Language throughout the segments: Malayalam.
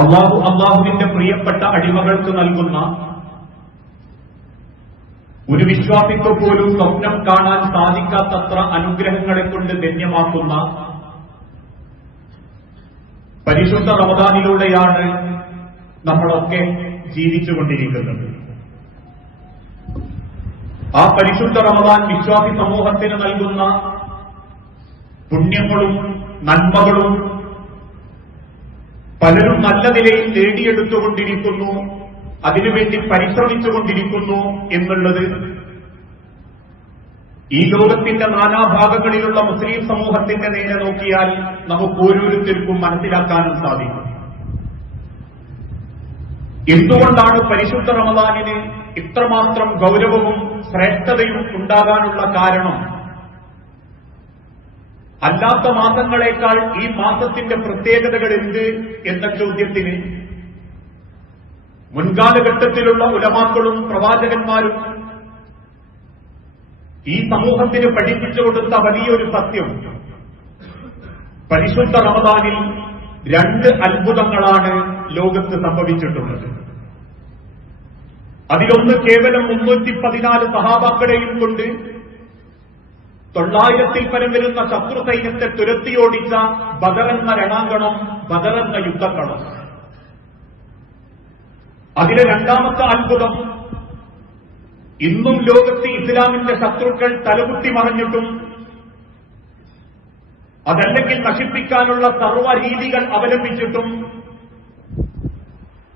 അള്ളാഹുവിന്റെ പ്രിയപ്പെട്ട അടിമകൾക്ക് നൽകുന്ന ഒരു വിശ്വാസിക്ക് പോലും സ്വപ്നം കാണാൻ സാധിക്കാത്തത്ര അനുഗ്രഹങ്ങളെ കൊണ്ട് ധന്യമാക്കുന്ന പരിശുദ്ധ റമദാനിലൂടെയാണ് നമ്മളൊക്കെ ജീവിച്ചുകൊണ്ടിരിക്കുന്നത്. ആ പരിശുദ്ധ റമദാൻ വിശ്വാസി സമൂഹത്തിന് നൽകുന്ന പുണ്യങ്ങളും നന്മകളും പലരും നല്ല നിലയിൽ നേടിയെടുത്തുകൊണ്ടിരിക്കുന്നു, അതിനുവേണ്ടി പരിശ്രമിച്ചുകൊണ്ടിരിക്കുന്നു എന്നുള്ളത് ഈ ലോകത്തിന്റെ നാനാഭാഗങ്ങളിലുള്ള മുസ്ലിം സമൂഹത്തിന്റെ നേരെ നോക്കിയാൽ നമുക്ക് ഓരോരുത്തർക്കും മനസ്സിലാക്കാനും സാധിക്കും. എന്തുകൊണ്ടാണ് പരിശുദ്ധ റമദാനിന് ഇത്രമാത്രം ഗൗരവവും ശ്രേഷ്ഠതയും ഉണ്ടാകാനുള്ള കാരണം? അല്ലാത്ത മാസങ്ങളെക്കാൾ ഈ മാസത്തിന്റെ പ്രത്യേകതകൾ എന്ത് എന്ന ചോദ്യത്തിന് മുൻകാലഘട്ടത്തിലുള്ള ഉലമാക്കളും പ്രവാചകന്മാരും ഈ സമൂഹത്തിന് പഠിപ്പിച്ചു കൊടുത്ത വലിയൊരു സത്യം, പരിശുദ്ധ റമദാനിൽ 2 അത്ഭുതങ്ങളാണ് ലോകത്ത് സംഭവിച്ചിട്ടുള്ളത്. അതിലൊന്ന് കേവലം 314 സഹാബാക്കളെയും കൊണ്ട് 900-ൽ പരം വരുന്ന ശത്രു സൈന്യത്തെ തുരത്തിയോടിച്ച ബദർ എന്ന രണാങ്കണം, ബദർ എന്ന യുദ്ധക്കളം. അതിലെ 2ാമത്തെ അത്ഭുതം, ഇന്നും ലോകത്ത് ഇസ്ലാമിന്റെ ശത്രുക്കൾ തലകുത്തി മറിഞ്ഞിട്ടും അതല്ലെങ്കിൽ നശിപ്പിക്കാനുള്ള സർവ്വ രീതികൾ അവലംബിച്ചിട്ടും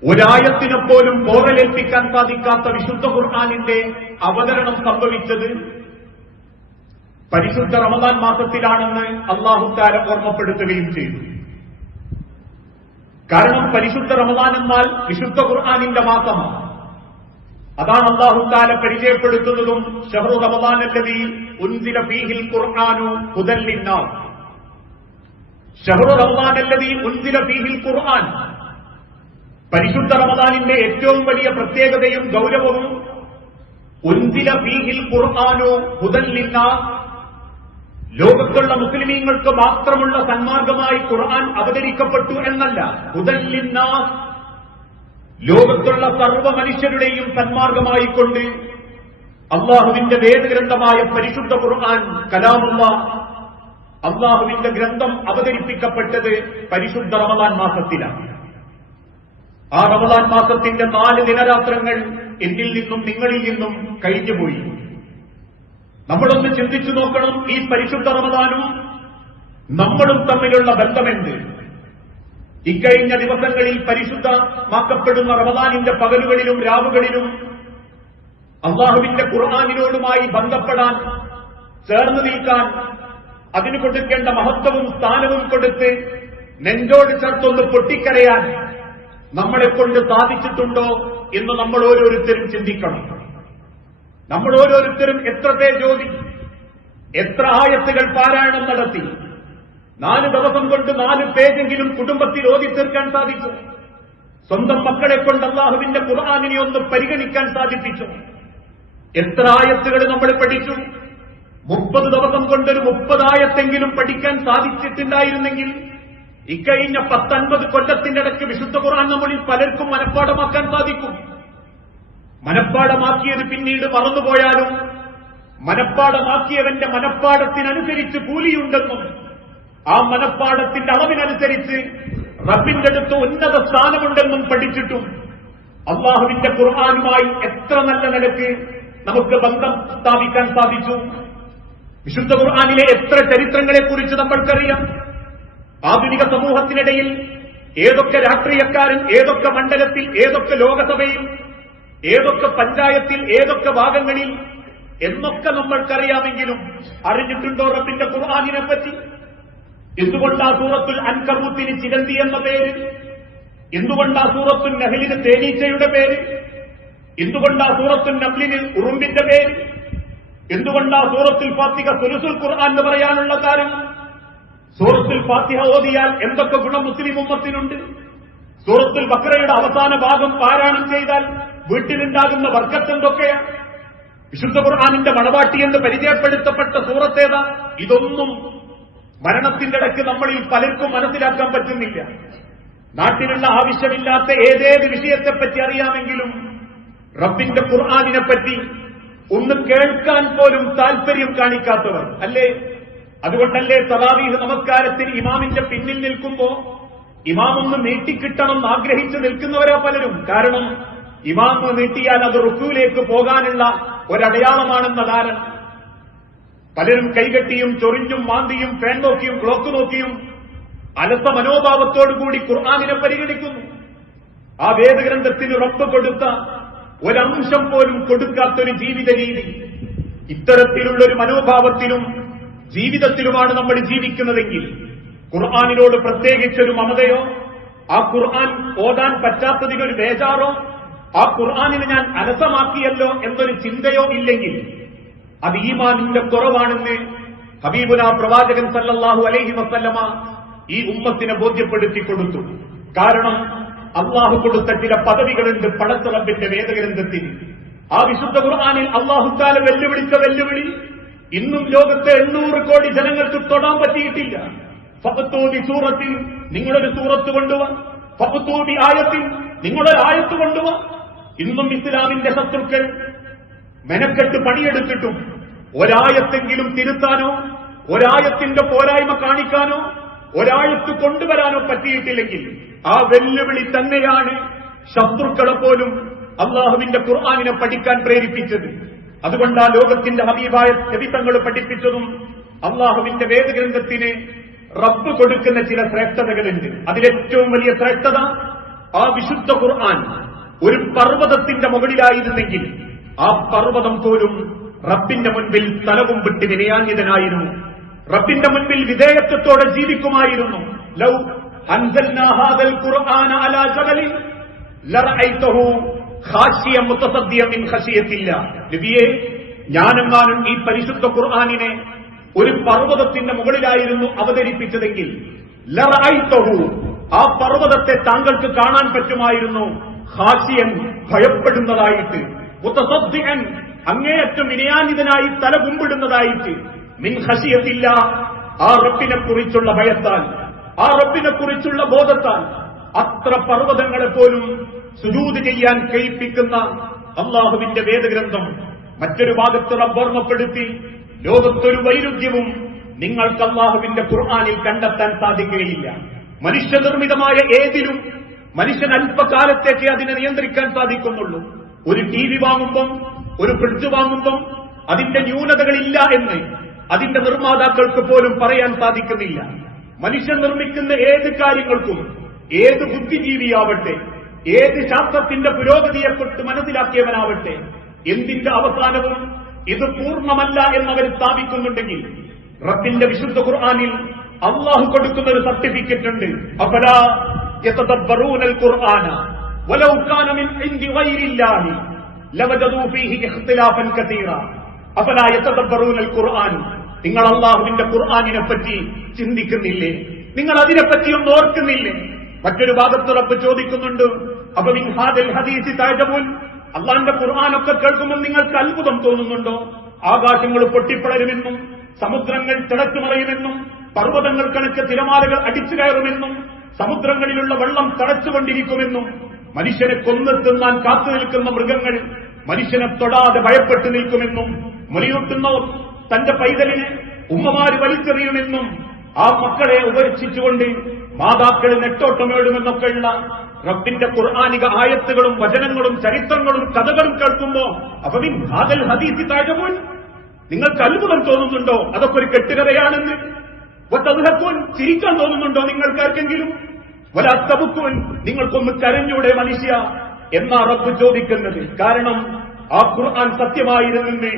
ഒരായത്തിനെപ്പോലും പോറലേൽപ്പിക്കാൻ സാധിക്കാത്ത വിശുദ്ധ ഖുർആനിന്റെ അവതരണം സംഭവിച്ചത് പരിശുദ്ധ റമദാൻ മാസത്തിലാണെന്ന് അല്ലാഹു തആല ഓർമ്മപ്പെടുത്തുകയും ചെയ്തു. കാരണം പരിശുദ്ധ റമദാൻ എന്നാൽ വിശുദ്ധ ഖുർആനിന്റെ മാസമാണ്. അതാണ് അല്ലാഹു തആല പരിചയപ്പെടുത്തുന്നതും ശഹ്റു റമദാനല്ലദീ ഉൻസില ഫീഹിൽ ഖുർആനു ഹുദൽ ലിന്നാസ്. ശഹ്റു റമദാനല്ലദീ ഉൻസില ഫീഹിൽ ഖുർആൻ, പരിശുദ്ധ റമദാനിന്റെ ഏറ്റവും വലിയ പ്രത്യേകതയും ഗൗരവവും ഉൻസില ഫീഹിൽ ഖുർആനു ഹുദൽ ലിന്നാസ്, ലോകത്തുള്ള മുസ്ലിമീങ്ങൾക്ക് മാത്രമുള്ള സന്മാർഗമായി ഖുർആൻ അവതരിക്കപ്പെട്ടു എന്നല്ല, ഹുദൽ ലിന്നാസ്, ലോകത്തുള്ള സർവ്വ മനുഷ്യരുടെയും സന്മാർഗമായിക്കൊണ്ട് അള്ളാഹുവിന്റെ വേദഗ്രന്ഥമായ പരിശുദ്ധ ഖുർആൻ കലാമുല്ലാഹ്, അള്ളാഹുവിന്റെ ഗ്രന്ഥം അവതരിപ്പിക്കപ്പെട്ടത് പരിശുദ്ധ റമദാൻ മാസത്തിലാണ്. ആ റമദാൻ മാസത്തിന്റെ 4 ദിനരാത്രങ്ങൾ എന്നിൽ നിന്നും നിങ്ങളിൽ നിന്നും കഴിഞ്ഞുപോയി. നമ്മളൊന്ന് ചിന്തിച്ചു നോക്കണം, ഈ പരിശുദ്ധ റമദാനും നമ്മളും തമ്മിലുള്ള ബന്ധമെന്ത്? ഇക്കഴിഞ്ഞ ദിവസങ്ങളിൽ പരിശുദ്ധമാക്കപ്പെടുന്ന റമദാനിന്റെ പകലുകളിലും രാവുകളിലും അള്ളാഹുവിന്റെ ഖുർആനിനോടുമായി ബന്ധപ്പെടാൻ, ചേർന്ന് നിൽക്കാൻ, അതിന് കൊടുക്കേണ്ട മഹത്വവും സ്ഥാനവും കൊടുത്ത് നെഞ്ചോട് ചേർത്തൊന്ന് പൊട്ടിക്കരയാൻ നമ്മളെക്കൊണ്ട് സാധിച്ചിട്ടുണ്ടോ എന്ന് നമ്മൾ ഓരോരുത്തരും ചിന്തിക്കണം. നമ്മൾ ഓരോരുത്തരും എത്ര പേജ് ഓതി, എത്ര ആയത്തുകൾ പാരായണം നടത്തി, 4 ദിവസം കൊണ്ട് 4 പേജെങ്കിലും കുടുംബത്തിൽ ഓതി തീർക്കാൻ സാധിച്ചു? സ്വന്തം മക്കളെ കൊണ്ട് അല്ലാഹുവിന്റെ ഖുർആനിനെ ഒന്ന് പരിഗണിക്കാൻ സാധിപ്പിച്ചു? എത്ര ആയത്തുകൾ നമ്മൾ പഠിച്ചു? 30 ദിവസം കൊണ്ടൊരു 30 ആയത്തെങ്കിലും പഠിക്കാൻ സാധിച്ചിട്ടുണ്ടായിരുന്നെങ്കിൽ ഇക്കഴിഞ്ഞ 10-50 കൊല്ലത്തിന്റെ ഇടയ്ക്ക് വിശുദ്ധ ഖുർആൻ നമ്മളിൽ പലർക്കും മനഃപ്പാഠമാക്കാൻ സാധിക്കും. മനഃപ്പാഠമാക്കിയത് പിന്നീട് മറന്നുപോയാലും മനഃപ്പാഠമാക്കിയവന്റെ മനഃപ്പാഠത്തിനനുസരിച്ച് കൂലിയുണ്ടെന്നും ആ മനഃപ്പാഠത്തിന്റെ അളവിനനുസരിച്ച് റബ്ബിന്റെ അടുത്ത് ഉന്നത സ്ഥാനമുണ്ടെന്നും പഠിച്ചിട്ടും അള്ളാഹുവിന്റെ ഖുർആനുമായി എത്ര നല്ല നിലക്ക് നമുക്ക് ബന്ധം സ്ഥാപിക്കാൻ സാധിച്ചു? വിശുദ്ധ ഖുർആനിലെ എത്ര ചരിത്രങ്ങളെക്കുറിച്ച് നമ്മൾക്കറിയാം? ആധുനിക സമൂഹത്തിനിടയിൽ ഏതൊക്കെ രാഷ്ട്രീയക്കാരൻ ഏതൊക്കെ മണ്ഡലത്തിൽ ഏതൊക്കെ ലോകസഭയിൽ ഏതൊക്കെ പഞ്ചായത്തിൽ ഏതൊക്കെ ഭാഗങ്ങളിൽ എന്നൊക്കെ നമ്മൾക്കറിയാമെങ്കിലും അറിഞ്ഞിട്ടുണ്ടോ റബ്ബിന്റെ ഖുർആനിനെ പറ്റി? എന്തുകൊണ്ടാ സൂറത്തുൽ അൻകബൂത്തിന് ചിലന്തി എന്ന പേര്? എന്തുകൊണ്ടാ സൂറത്തുൽ നഹ്ലിന് തേനീച്ചയുടെ പേര്? എന്തുകൊണ്ടാ സൂറത്തുൽ നംലിന് ഉറുമ്പിന്റെ പേര്? എന്തുകൊണ്ടാ സൂറത്തുൽ ഫാത്തിഹ സുലുസുൽ ഖുർആൻ എന്ന് പറയാനുള്ള കാരണം? സൂറത്തുൽ ഫാത്തിഹ ഓതിയാൽ എന്തൊക്കെ ഗുണം മുസ്ലിം ഉമ്മത്തിനുണ്ട്? സൂറത്തുൽ ബഖറയുടെ അവസാന ഭാഗം പാരായണം ചെയ്താൽ വീട്ടിലുണ്ടാകുന്ന ബർക്കത്ത് എന്തൊക്കെയാണ്? വിശുദ്ധ ഖുർആനിന്റെ മണവാട്ടി എന്ന് പരിചയപ്പെടുത്തപ്പെട്ട സൂറത്തേതാ? ഇതൊന്നും മരണത്തിന്റെ ഇടയ്ക്ക് നമ്മളിൽ പലർക്കും മനസ്സിലാക്കാൻ പറ്റുന്നില്ല. നാട്ടിലുള്ള ആവശ്യമില്ലാത്ത ഏതേത് വിഷയത്തെപ്പറ്റി അറിയാമെങ്കിലും റബ്ബിന്റെ ഖുർആനിനെപ്പറ്റി ഒന്ന് കേൾക്കാൻ പോലും താല്പര്യം കാണിക്കാത്തവർ അല്ലേ? അതുകൊണ്ടല്ലേ തറാവീഹ് നമസ്കാരത്തിൽ ഇമാമിന്റെ പിന്നിൽ നിൽക്കുമ്പോ ഇമാം ഒന്ന് നീട്ടിക്കിട്ടണം ആഗ്രഹിച്ചു നിൽക്കുന്നവരാ പലരും. കാരണം ഇമാം നീട്ടിയാൽ അത് റുക്കൂലേക്ക് പോകാനുള്ള ഒരടയാളമാണെന്ന ധാരണ. പലരും കൈകെട്ടിയും ചൊറിഞ്ഞും മാന്തിയും ഫാൻ നോക്കിയും ക്ലോക്ക് നോക്കിയും അലസ മനോഭാവത്തോടുകൂടി ഖുർആനിനെ പരിഗണിക്കുന്നു. ആ വേദഗ്രന്ഥത്തിന് റബ്ബ് കൊടുത്ത ഒരംശം പോലും കൊടുക്കാത്തൊരു ജീവിത രീതി. ഇത്തരത്തിലുള്ളൊരു മനോഭാവത്തിലും ജീവിതത്തിലുമാണ് നമ്മൾ ജീവിക്കുന്നതെങ്കിൽ ഖുർആനിനോട് പ്രത്യേകിച്ചൊരു മമതയോ, ആ ഖുർആൻ ഓതാൻ പറ്റാത്തതിനൊരു ബേജാറോ, ആ ഖുർആനിനെ ഞാൻ അലസമാക്കിയല്ലോ എന്നൊരു ചിന്തയോ ഇല്ലെങ്കിൽ അത് ഈമാനിന്റെ കുറവാണെന്ന് ഹബീബുനാ പ്രവാചകൻ സല്ലല്ലാഹു അലൈഹി വസല്ലമ ഈ ഉമ്മത്തിനെ ബോധ്യപ്പെടുത്തി കൊടുത്തു. കാരണം അള്ളാഹു കൊടുത്ത ചില പദവികളുണ്ട് പടച്ച റബ്ബിന്റെ വേദഗ്രന്ഥത്തിൽ. ആ വിശുദ്ധ ഖുർആനിൽ അള്ളാഹു തആല വെല്ലുവിളിച്ച വെല്ലുവിളി ഇന്നും ലോകത്തെ 800 കോടി ജനങ്ങൾക്ക് തൊടാൻ പറ്റിയിട്ടില്ല. ഫഅ്തൂ ബി സൂറത്തിൽ, നിങ്ങളൊരു സൂറത്ത് കൊണ്ടുവാ. ഫഅ്തൂ ബി ആയത്തിൽ, നിങ്ങളൊരു ആയത്ത് കൊണ്ടുവാ. ഇന്നും ഇസ്ലാമിന്റെ ശത്രുക്കൾ മെനക്കെട്ട് പണിയെടുത്തിട്ടും ഒരായത്തെങ്കിലും തിരുത്താനോ, ഒരായത്തിന്റെ പോരായ്മ കാണിക്കാനോ, ഒരായത്ത് കൊണ്ടുവരാനോ പറ്റിയിട്ടില്ലെങ്കിൽ ആ വെല്ലുവിളി തന്നെയാണ് ശത്രുക്കളെ പോലും അള്ളാഹുവിന്റെ ഖുർആനിനെ പഠിക്കാൻ പ്രേരിപ്പിച്ചത്. അതുകൊണ്ട് ആ ലോകത്തിന്റെ ഹബീബായ നബി തങ്ങൾ പഠിപ്പിച്ചതും അള്ളാഹുവിന്റെ വേദഗ്രന്ഥത്തിന് റബ്ബ് കൊടുക്കുന്ന ചില ശ്രേഷ്ഠതകളുണ്ട്. അതിലേറ്റവും വലിയ ശ്രേഷ്ഠത, ആ വിശുദ്ധ ഖുർആൻ ഒരു പർവ്വതത്തിന്റെ മുകളിലായിരുന്നെങ്കിൽ ആ പർവ്വതം പോലും റബ്ബിന്റെ മുൻപിൽ തലകുമ്പിട്ട് വിനയാന്വിതനായിരുന്നു. റബ്ബിന്റെ മുൻപിൽ വിധേയത്വത്തോടെ ജീവിക്കുമായിരുന്നു. ലൗ അൻസൽനാ ഹാദൽ ഖുർആന അലാ ജബലിൻ ലറഅയ്തഹു ഖാശിയൻ മുതസദ്ദിയൻ മിൻ ഖശിയത്തില്ലാ. നബിയേ, ഞാനെങ്ങാനും ഈ പരിശുദ്ധ ഖുർആനിനെ ഒരു പർവ്വതത്തിന്റെ മുകളിലായിരുന്നു അവതരിപ്പിച്ചതെങ്കിൽ ലറഅയ്തഹു, ആ പർവ്വതത്തെ താങ്കൾക്ക് കാണാൻ പറ്റുമായിരുന്നു, ഖാശിയൻ, ഭയപ്പെടുന്നതായിട്ട്, മുതസദ്ദിയൻ, അങ്ങേയറ്റം വിനയാന്വിതനായി തല കുമ്പിടുന്നതായിട്ട്, മിൻ ഖശിയത്തില്ല, ആ റബ്ബിനെ കുറിച്ചുള്ള ഭയത്താൽ, ആ റബ്ബിനെ കുറിച്ചുള്ള ബോധത്താൽ. അത്ര പർവ്വതങ്ങളെ പോലും സുജൂദ് ചെയ്യാൻ കഴിപ്പിക്കുന്ന അള്ളാഹുവിന്റെ വേദഗ്രന്ഥം മറ്റൊരു ഭാഗത്ത് റബ്ബ് ഓർമ്മപ്പെടുത്തി, ലോകത്തൊരു വൈരുദ്ധ്യവും നിങ്ങൾക്ക് അള്ളാഹുവിന്റെ ഖുർആനിൽ കണ്ടെത്താൻ സാധിക്കുകയില്ല. മനുഷ്യനിർമ്മിതമായ ഏതിലും മനുഷ്യൻ അല്പകാലത്തേക്ക് അതിനെ നിയന്ത്രിക്കാൻ സാധിക്കുന്നുള്ളൂ. ഒരു ടി വി വാങ്ങുമ്പം, ഒരു ഫ്രിഡ്ജ് വാങ്ങുമ്പം അതിന്റെ ന്യൂനതകളില്ല എന്ന് അതിന്റെ നിർമ്മാതാക്കൾക്ക് പോലും പറയാൻ സാധിക്കുന്നില്ല. മനുഷ്യൻ നിർമ്മിക്കുന്ന ഏത് കാര്യങ്ങൾക്കും ഏത് ബുദ്ധിജീവിയാവട്ടെ, ഏത് ശാസ്ത്രത്തിന്റെ പുരോഗതിയെക്കുറിച്ച് മനസ്സിലാക്കിയവനാവട്ടെ, എന്തിന്റെ അവസാനവും ഇത് പൂർണ്ണമല്ല എന്നവർ സ്ഥാപിക്കുന്നുണ്ടെങ്കിൽ റബ്ബിന്റെ വിശുദ്ധ ഖുർആനിൽ അള്ളാഹു കൊടുക്കുന്ന ഒരു സർട്ടിഫിക്കറ്റ് ഉണ്ട്. അഫലാ യതദബ്ബറൂനൽ ഖുർആന വലൗ കാന മിൻ ഇൻദി ഗൈരില്ലാഹി ലവജദൂ ഫീഹി ഇഖ്തിലാഫൻ കസീറ. അഫലാ യതദബ്ബറൂനൽ ഖുർആൻ, നിങ്ങൾ അള്ളാഹുവിന്റെ ഖുർആനിനെ പറ്റി ചിന്തിക്കുന്നില്ലേ? നിങ്ങൾ അതിനെപ്പറ്റി ഒന്ന് ഓർക്കുന്നില്ലേ? മറ്റൊരു ഭാഗത്ത് റബ്ബ് ചോദിക്കുന്നുണ്ട്, അപ്പൊ മിൻ ഹാദിൽ ഹദീസി തഅജബൂൻ, അള്ളാഹിന്റെ ഖുർആനൊക്കെ കേൾക്കുമ്പോൾ നിങ്ങൾക്ക് അത്ഭുതം തോന്നുന്നുണ്ടോ? ആകാശങ്ങൾ പൊട്ടിപ്പിളരുമെന്നും സമുദ്രങ്ങൾ തിളച്ചുമറിയുമെന്നും പർവ്വതങ്ങൾ കണക്ക് തിരമാലകൾ അടിച്ചു കയറുമെന്നും സമുദ്രങ്ങളിലുള്ള വെള്ളം തടച്ചുകൊണ്ടിരിക്കുമെന്നും മനുഷ്യനെ കൊന്നു തിന്നാൻ കാത്തു നിൽക്കുന്ന മൃഗങ്ങൾ മനുഷ്യനെ തൊടാതെ ഭയപ്പെട്ടു നിൽക്കുമെന്നും മുലയൂട്ടുന്നവർ തന്റെ പൈതലിനെ ഉമ്മമാര് വലിച്ചെറിയുമെന്നും ആ മക്കളെ ഉപേക്ഷിച്ചുകൊണ്ട് മാതാക്കൾ നെട്ടോട്ടമേടുമെന്നൊക്കെയുള്ള റബ്ബിന്റെ ഖുർആനിക ആയത്തുകളും വചനങ്ങളും ചരിത്രങ്ങളും കഥകളും കേൾക്കുമ്പോ അഫമിൻ ഹാദൽ ഹദീസി തഅജബൂൻ, നിങ്ങൾക്ക് അത്ഭുതം തോന്നുന്നുണ്ടോ? അതൊക്കെ ഒരു കെട്ടുകഥയാണെന്ന്. വതദ്ഹഖൂൻ, ചിരിക്കാൻ തോന്നുന്നുണ്ടോ നിങ്ങൾക്കാർക്കെങ്കിലും? വലാ തബ്കൂൻ, നിങ്ങൾക്കൊന്ന് കരഞ്ഞൂടെ മനുഷ്യ എന്നാ റബ്ബ് ചോദിക്കുന്നത്. കാരണം ആ ഖുർആൻ സത്യമായിരുന്നെന്ന്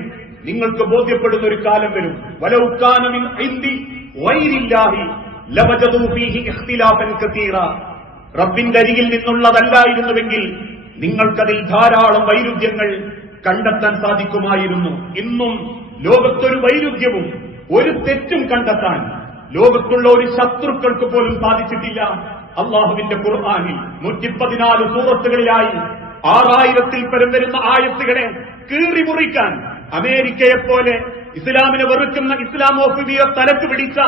നിങ്ങൾക്ക് ബോധ്യപ്പെടുന്ന ഒരു കാലം വരും. വലൗ കാന മിൻ ഇൻദി ഗൈരില്ലാഹി ലവജദൂ ഫീഹി ഇഖ്തിലാഫൻ കസീറ. റബ്ബിന്റെ അരികിൽ നിന്നുള്ളതല്ലായിരുന്നുവെങ്കിൽ നിങ്ങൾക്കതിൽ ധാരാളം വൈരുദ്ധ്യങ്ങൾ കണ്ടെത്താൻ സാധിക്കുമായിരുന്നു. ഇന്നും ലോകത്തൊരു വൈരുദ്ധ്യവും ഒരു തെറ്റും കണ്ടെത്താൻ ലോകത്തുള്ള ഒരു ശത്രുക്കൾക്ക് പോലും സാധിച്ചിട്ടില്ല. അള്ളാഹുവിന്റെ ഖുർആനിൽ 114 സൂറത്തുകളിലായി 6000-ൽ പരം വരുന്ന ആയത്തുകളെ കീറി മുറിക്കാൻ അമേരിക്കയെപ്പോലെ ഇസ്ലാമിനെ വെറുക്കുന്ന ഇസ്ലാമോഫോബിയ തലക്ക് പിടിച്ച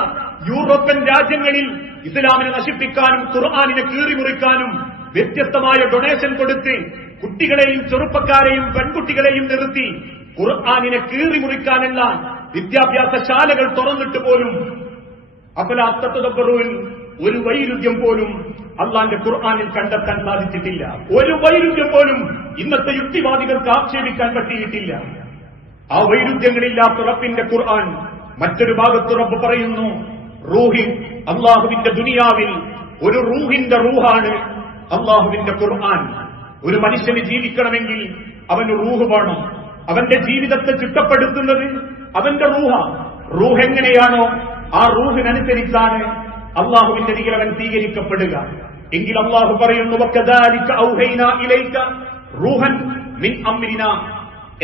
യൂറോപ്യൻ രാജ്യങ്ങളിൽ ഇസ്ലാമിനെ നശിപ്പിക്കാനും ഖുർആനിനെ കീറിമുറിക്കാനും വ്യത്യസ്തമായ ഡൊണേഷൻ കൊടുത്ത് കുട്ടികളെയും ചെറുപ്പക്കാരെയും പെൺകുട്ടികളെയും നിർത്തി ഖുർആനിനെ കീറിമുറിക്കാനുള്ള വിദ്യാഭ്യാസശാലകൾ തുറന്നിട്ട് പോലും അഫലാ തതദബ്ബറൂൻ ഒരു വൈരുദ്ധ്യം പോലും അള്ളാന്റെ ഖുർആനിൽ കണ്ടെത്താൻ സാധിച്ചിട്ടില്ല. ഒരു വൈരുദ്ധ്യം പോലും ഇന്നത്തെ യുക്തിവാദികൾക്ക് ആക്ഷേപിക്കാൻ പറ്റിയിട്ടില്ല. ആ വൈരുദ്ധ്യങ്ങളില്ലാത്ത റബ്ബിന്റെ ഖുർആൻ മറ്റൊരു ഭാഗത്ത് റബ്ബ് പറയുന്നു, റൂഹിൻ, അള്ളാഹുവിന്റെ ദുനിയാവിൽ ഒരു റൂഹിന്റെ റൂഹാണ് അള്ളാഹുവിന്റെ ഖുർആൻ. ഒരു മനുഷ്യന് ജീവിക്കണമെങ്കിൽ അവന് റൂഹ് വേണം. അവന്റെ ജീവിതത്തെ ചിട്ടപ്പെടുത്തുന്നത് അവന്റെ റൂഹ് എങ്ങനെയാണോ ആ റൂഹിനനുസരിച്ചാണ് അള്ളാഹുവിന്റെ ദിക്ർ അവൻ സ്വീകരിക്കപ്പെടുക. എങ്കിൽ അള്ളാഹു പറയുന്നു, വകദാലിക ഔഹൈനാ ഇലൈക റൂഹൻ മിൻ അംരിനാ,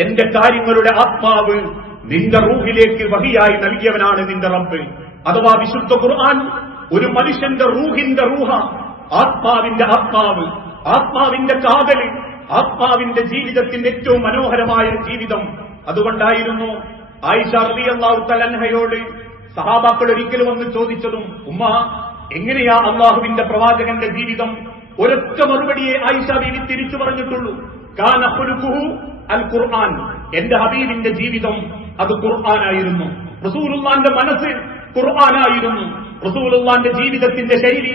എന്റെ കാര്യങ്ങളുടെ ആത്മാവ് നിന്റെ റൂഹിലേക്ക് വഹിയായി നൽകിയവനാണ് നിന്റെ റബ്ബ്. അഥവാ വിശുദ്ധ ഖുർആൻ ഒരു മനുഷ്യന്റെ റൂഹിന്റെ റൂഹ, ആത്മാവിന്റെ ആത്മാവ്, ആത്മാവിന്റെ കാതല്, ആത്മാവിന്റെ ജീവിതത്തിന്റെ ഏറ്റവും മനോഹരമായ ജീവിതം. അതുകൊണ്ടായിരുന്നു ആയിഷ റളിയല്ലാഹു തആല അൻഹയോട് സഹാബാക്കൾ ഒരിക്കലും വന്ന് ചോദിച്ചതും, ഉമ്മ എങ്ങനെയാ അള്ളാഹുവിന്റെ പ്രവാചകന്റെ ജീവിതം? ഒരൊറ്റ മറുപടിയെ ആയിഷ ബീവി തിരിച്ചു പറഞ്ഞിട്ടുള്ളൂ, കാന ഖുലുഖുഹു അൽ ഖുർആൻ, എന്റെ ഹബീബിന്റെ ജീവിതം അത് ഖുർആനായിരുന്നു. റസൂലുള്ളാന്റെ മനസ്സ് ഖുർആനായിരുന്നു. റസൂലുള്ളാന്റെ ജീവിതത്തിന്റെ ശൈലി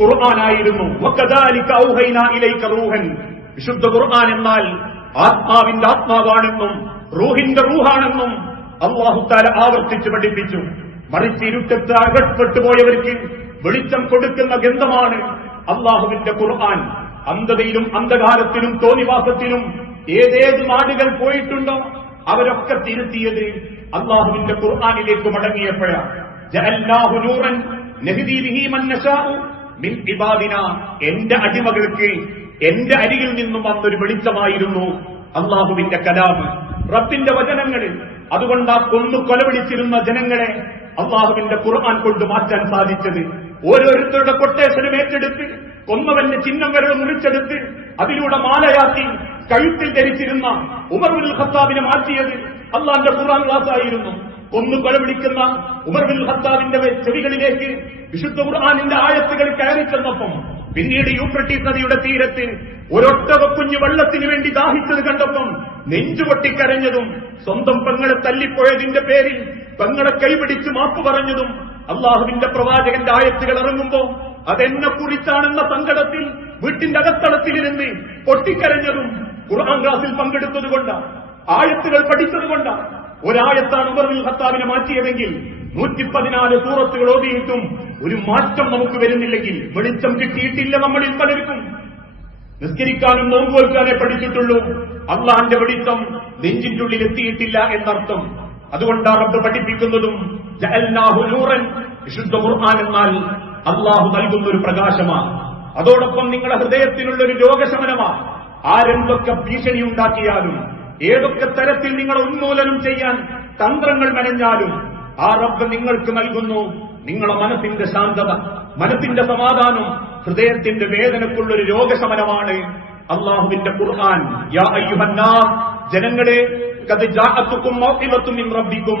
ഖുർആനായിരുന്നു. വകദാലിക ഔഹൈനാ ഇലൈക റൂഹൻ, വിശുദ്ധ ഖുർആൻ എന്നാൽ ആത്മാവിന്റെ ആത്മാവാണെന്നും റൂഹിന്റെ റൂഹാണെന്നും അല്ലാഹു തആല ആവർത്തിച്ച് പഠിപ്പിച്ചു. മറിച്ച് ഇരുട്ടത്ത് അകപ്പെട്ടുപോയവർക്ക് വെളിച്ചം കൊടുക്കുന്ന ഗന്ധമാണ് അള്ളാഹുവിന്റെ ഖുർആൻ. അന്ധതയിലും അന്ധകാരത്തിലും തോന്നിവാസത്തിലും ഏതേത് നാടുകൾ പോയിട്ടുണ്ടോ അവരൊക്കെ തിരുത്തിയത് അള്ളാഹുവിന്റെ ഖുർആനിലേക്ക് മടങ്ങിയപ്പോഴാണ്. ജഅൽനാഹു നൂറൻ നഹ്ദീ ബിഹി മൻ നശാഉ മിൻ ഇബാദിനാ, എന്റെ അടിമകൾക്ക് എന്റെ അരികിൽ നിന്നും വന്നൊരു വെളിച്ചമായിരുന്നു അള്ളാഹുവിന്റെ കലാമ്, റബ്ബിന്റെ വചനങ്ങൾ. അതുകൊണ്ട് ആ കൊലവിളിച്ചിരുന്ന ജനങ്ങളെ അള്ളാഹുവിന്റെ ഖുർആൻ കൊണ്ട് മാറ്റാൻ സാധിച്ചത്. ഓരോരുത്തരുടെ കൊട്ടേഷനും ഏറ്റെടുത്ത് കൊന്നവന്റെ ചിഹ്നം വരെ മുറിച്ചെടുത്ത് അതിലൂടെ മാലയാക്കി കഴുത്തിൽ ധരിച്ചിരുന്ന ഉമർ ബിൻ ഖത്താബിനെ മാറ്റിയത് അള്ളാന്റെ ഖുർആൻ ക്ലാസ് ആയിരുന്നു. കൊലവിളിക്കുന്ന ഉമർ ബിൻ ഖത്താബിന്റെ ചെവികളിലേക്ക് വിശുദ്ധ ഖുർആനിന്റെ ആയത്തുകൾ കയറി ചെന്നപ്പം പിന്നീട് യൂഫ്രട്ടീസ് നദിയുടെ തീരത്ത് ഒരൊട്ടക കുഞ്ഞു വെള്ളത്തിനു വേണ്ടി ദാഹിച്ചത് കണ്ടപ്പം നെഞ്ചുപൊട്ടിക്കരഞ്ഞതും സ്വന്തം പെങ്ങളെ തല്ലിപ്പോയതിന്റെ പേരിൽ പെങ്ങളെ കൈപിടിച്ച് മാപ്പ് പറഞ്ഞതും അള്ളാഹുവിന്റെ പ്രവാചകന്റെ ആയത്തുകൾ ഇറങ്ങുമ്പോ അതെന്നെ കുറിച്ചാണെന്ന സങ്കടത്തിൽ വീട്ടിന്റെ അകത്തളത്തിലിരുന്ന് പൊട്ടിക്കരഞ്ഞതും ഖുർആൻ ക്ലാസിൽ പങ്കെടുത്തതുകൊണ്ടാണ്, ആയത്തുകൾ പഠിച്ചതുകൊണ്ടാണ്. ഒരായത്താണ് ഉമർ ബിൻ ഖത്താബിനെ മാറ്റിയതെങ്കിൽ 114 സൂറത്തുകൾ ഓതിയിട്ടും ഒരു മാറ്റം നമുക്ക് വരുന്നില്ലെങ്കിൽ വെളിച്ചം കിട്ടിയിട്ടില്ല നമ്മളിൽ പലർക്കും. നിസ്കരിക്കാനും നോമ്പ് വെക്കാനേ പഠിച്ചിട്ടുള്ളൂ, അള്ളാന്റെ വെളിച്ചം നെഞ്ചിന്റെ ഉള്ളിൽ എത്തിയിട്ടില്ല എന്നർത്ഥം. അതുകൊണ്ടാണ് റബ്ബ് പഠിപ്പിക്കുന്നതും ജഅൽനാഹു നൂറൻ, വിശുദ്ധ ഖുർആൻ എന്നാൽ അള്ളാഹു നൽകുന്ന ഒരു പ്രകാശമാണ്. അതോടൊപ്പം നിങ്ങളുടെ ഹൃദയത്തിനുള്ള ഒരു രോഗശമനമാണ്. ആരെന്തൊക്കെ ഭീഷണി ഉണ്ടാക്കിയാലും ഏതൊക്കെ തരത്തിൽ നിങ്ങളെ ഉന്മൂലനം ചെയ്യാൻ തന്ത്രങ്ങൾ മെനഞ്ഞാലും ആ റബ്ബ് നിങ്ങൾക്ക് നൽകുന്നു നിങ്ങളുടെ മനസ്സിന്റെ ശാന്തത, മനസ്സിന്റെ സമാധാനം, ഹൃദയത്തിന്റെ വേദനക്കുള്ളൊരു രോഗശമനമാണ് അള്ളാഹുവിന്റെ ഖുർആൻ. യാ അയ്യുഹന്നാസ്, ജനങ്ങളെ, ഖദ് ജാഅതുകും മൗഇദത്തും മിൻ റബ്ബിക്കും,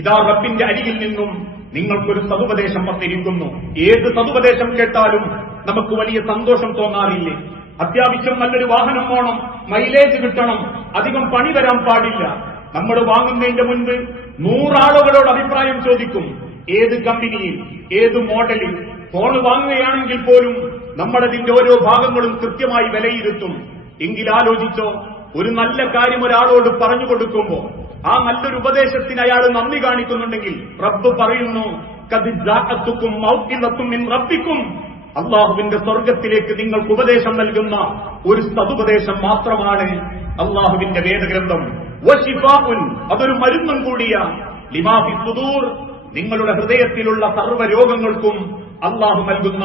ഇതാ റബ്ബിന്റെ അരികിൽ നിന്നും നിങ്ങൾക്കൊരു സതുപദേശം വന്നിരിക്കുന്നു. ഏത് സതുപദേശം കേട്ടാലും നമുക്ക് വലിയ സന്തോഷം തോന്നാറില്ലേ? അത്യാവശ്യം നല്ലൊരു വാഹനം വേണം, മൈലേജ് കിട്ടണം, അധികം പണി വരാൻ പാടില്ല. നമ്മൾ വാങ്ങുന്നതിന്റെ മുൻപ് 100 ആളുകളോട് അഭിപ്രായം ചോദിക്കും. ഏത് കമ്പനിയിൽ, ഏത് മോഡലിൽ ഫോൺ വാങ്ങുകയാണെങ്കിൽ പോലും നമ്മളതിന്റെ ഓരോ ഭാഗങ്ങളും കൃത്യമായി വിലയിരുത്തും. എങ്കിൽ ആലോചിച്ചോ, ഒരു നല്ല കാര്യം ഒരാളോട് പറഞ്ഞു കൊടുക്കുമ്പോ ആ നല്ലൊരു ഉപദേശത്തിന് അയാൾ നന്ദി കാണിക്കുന്നുണ്ടെങ്കിൽ റബ്ബ് പറയുന്നു ഖദ് ജാഅതുകും മൗഇദത്തും മിൻ റബ്ബിക്കും, അള്ളാഹുവിന്റെ സ്വർഗത്തിലേക്ക് നിങ്ങൾക്ക് ഉപദേശം നൽകുന്ന ഒരു സതുപദേശം മാത്രമാണ് അള്ളാഹുവിന്റെ വേദഗ്രന്ഥം. വശിഫാഉൻ, അതൊരു മരുന്നും കൂടിയ ലിമാ ഫി സുദൂർ, നിങ്ങളുടെ ഹൃദയത്തിലുള്ള സർവ്വ രോഗങ്ങൾക്കും അള്ളാഹു നൽകുന്ന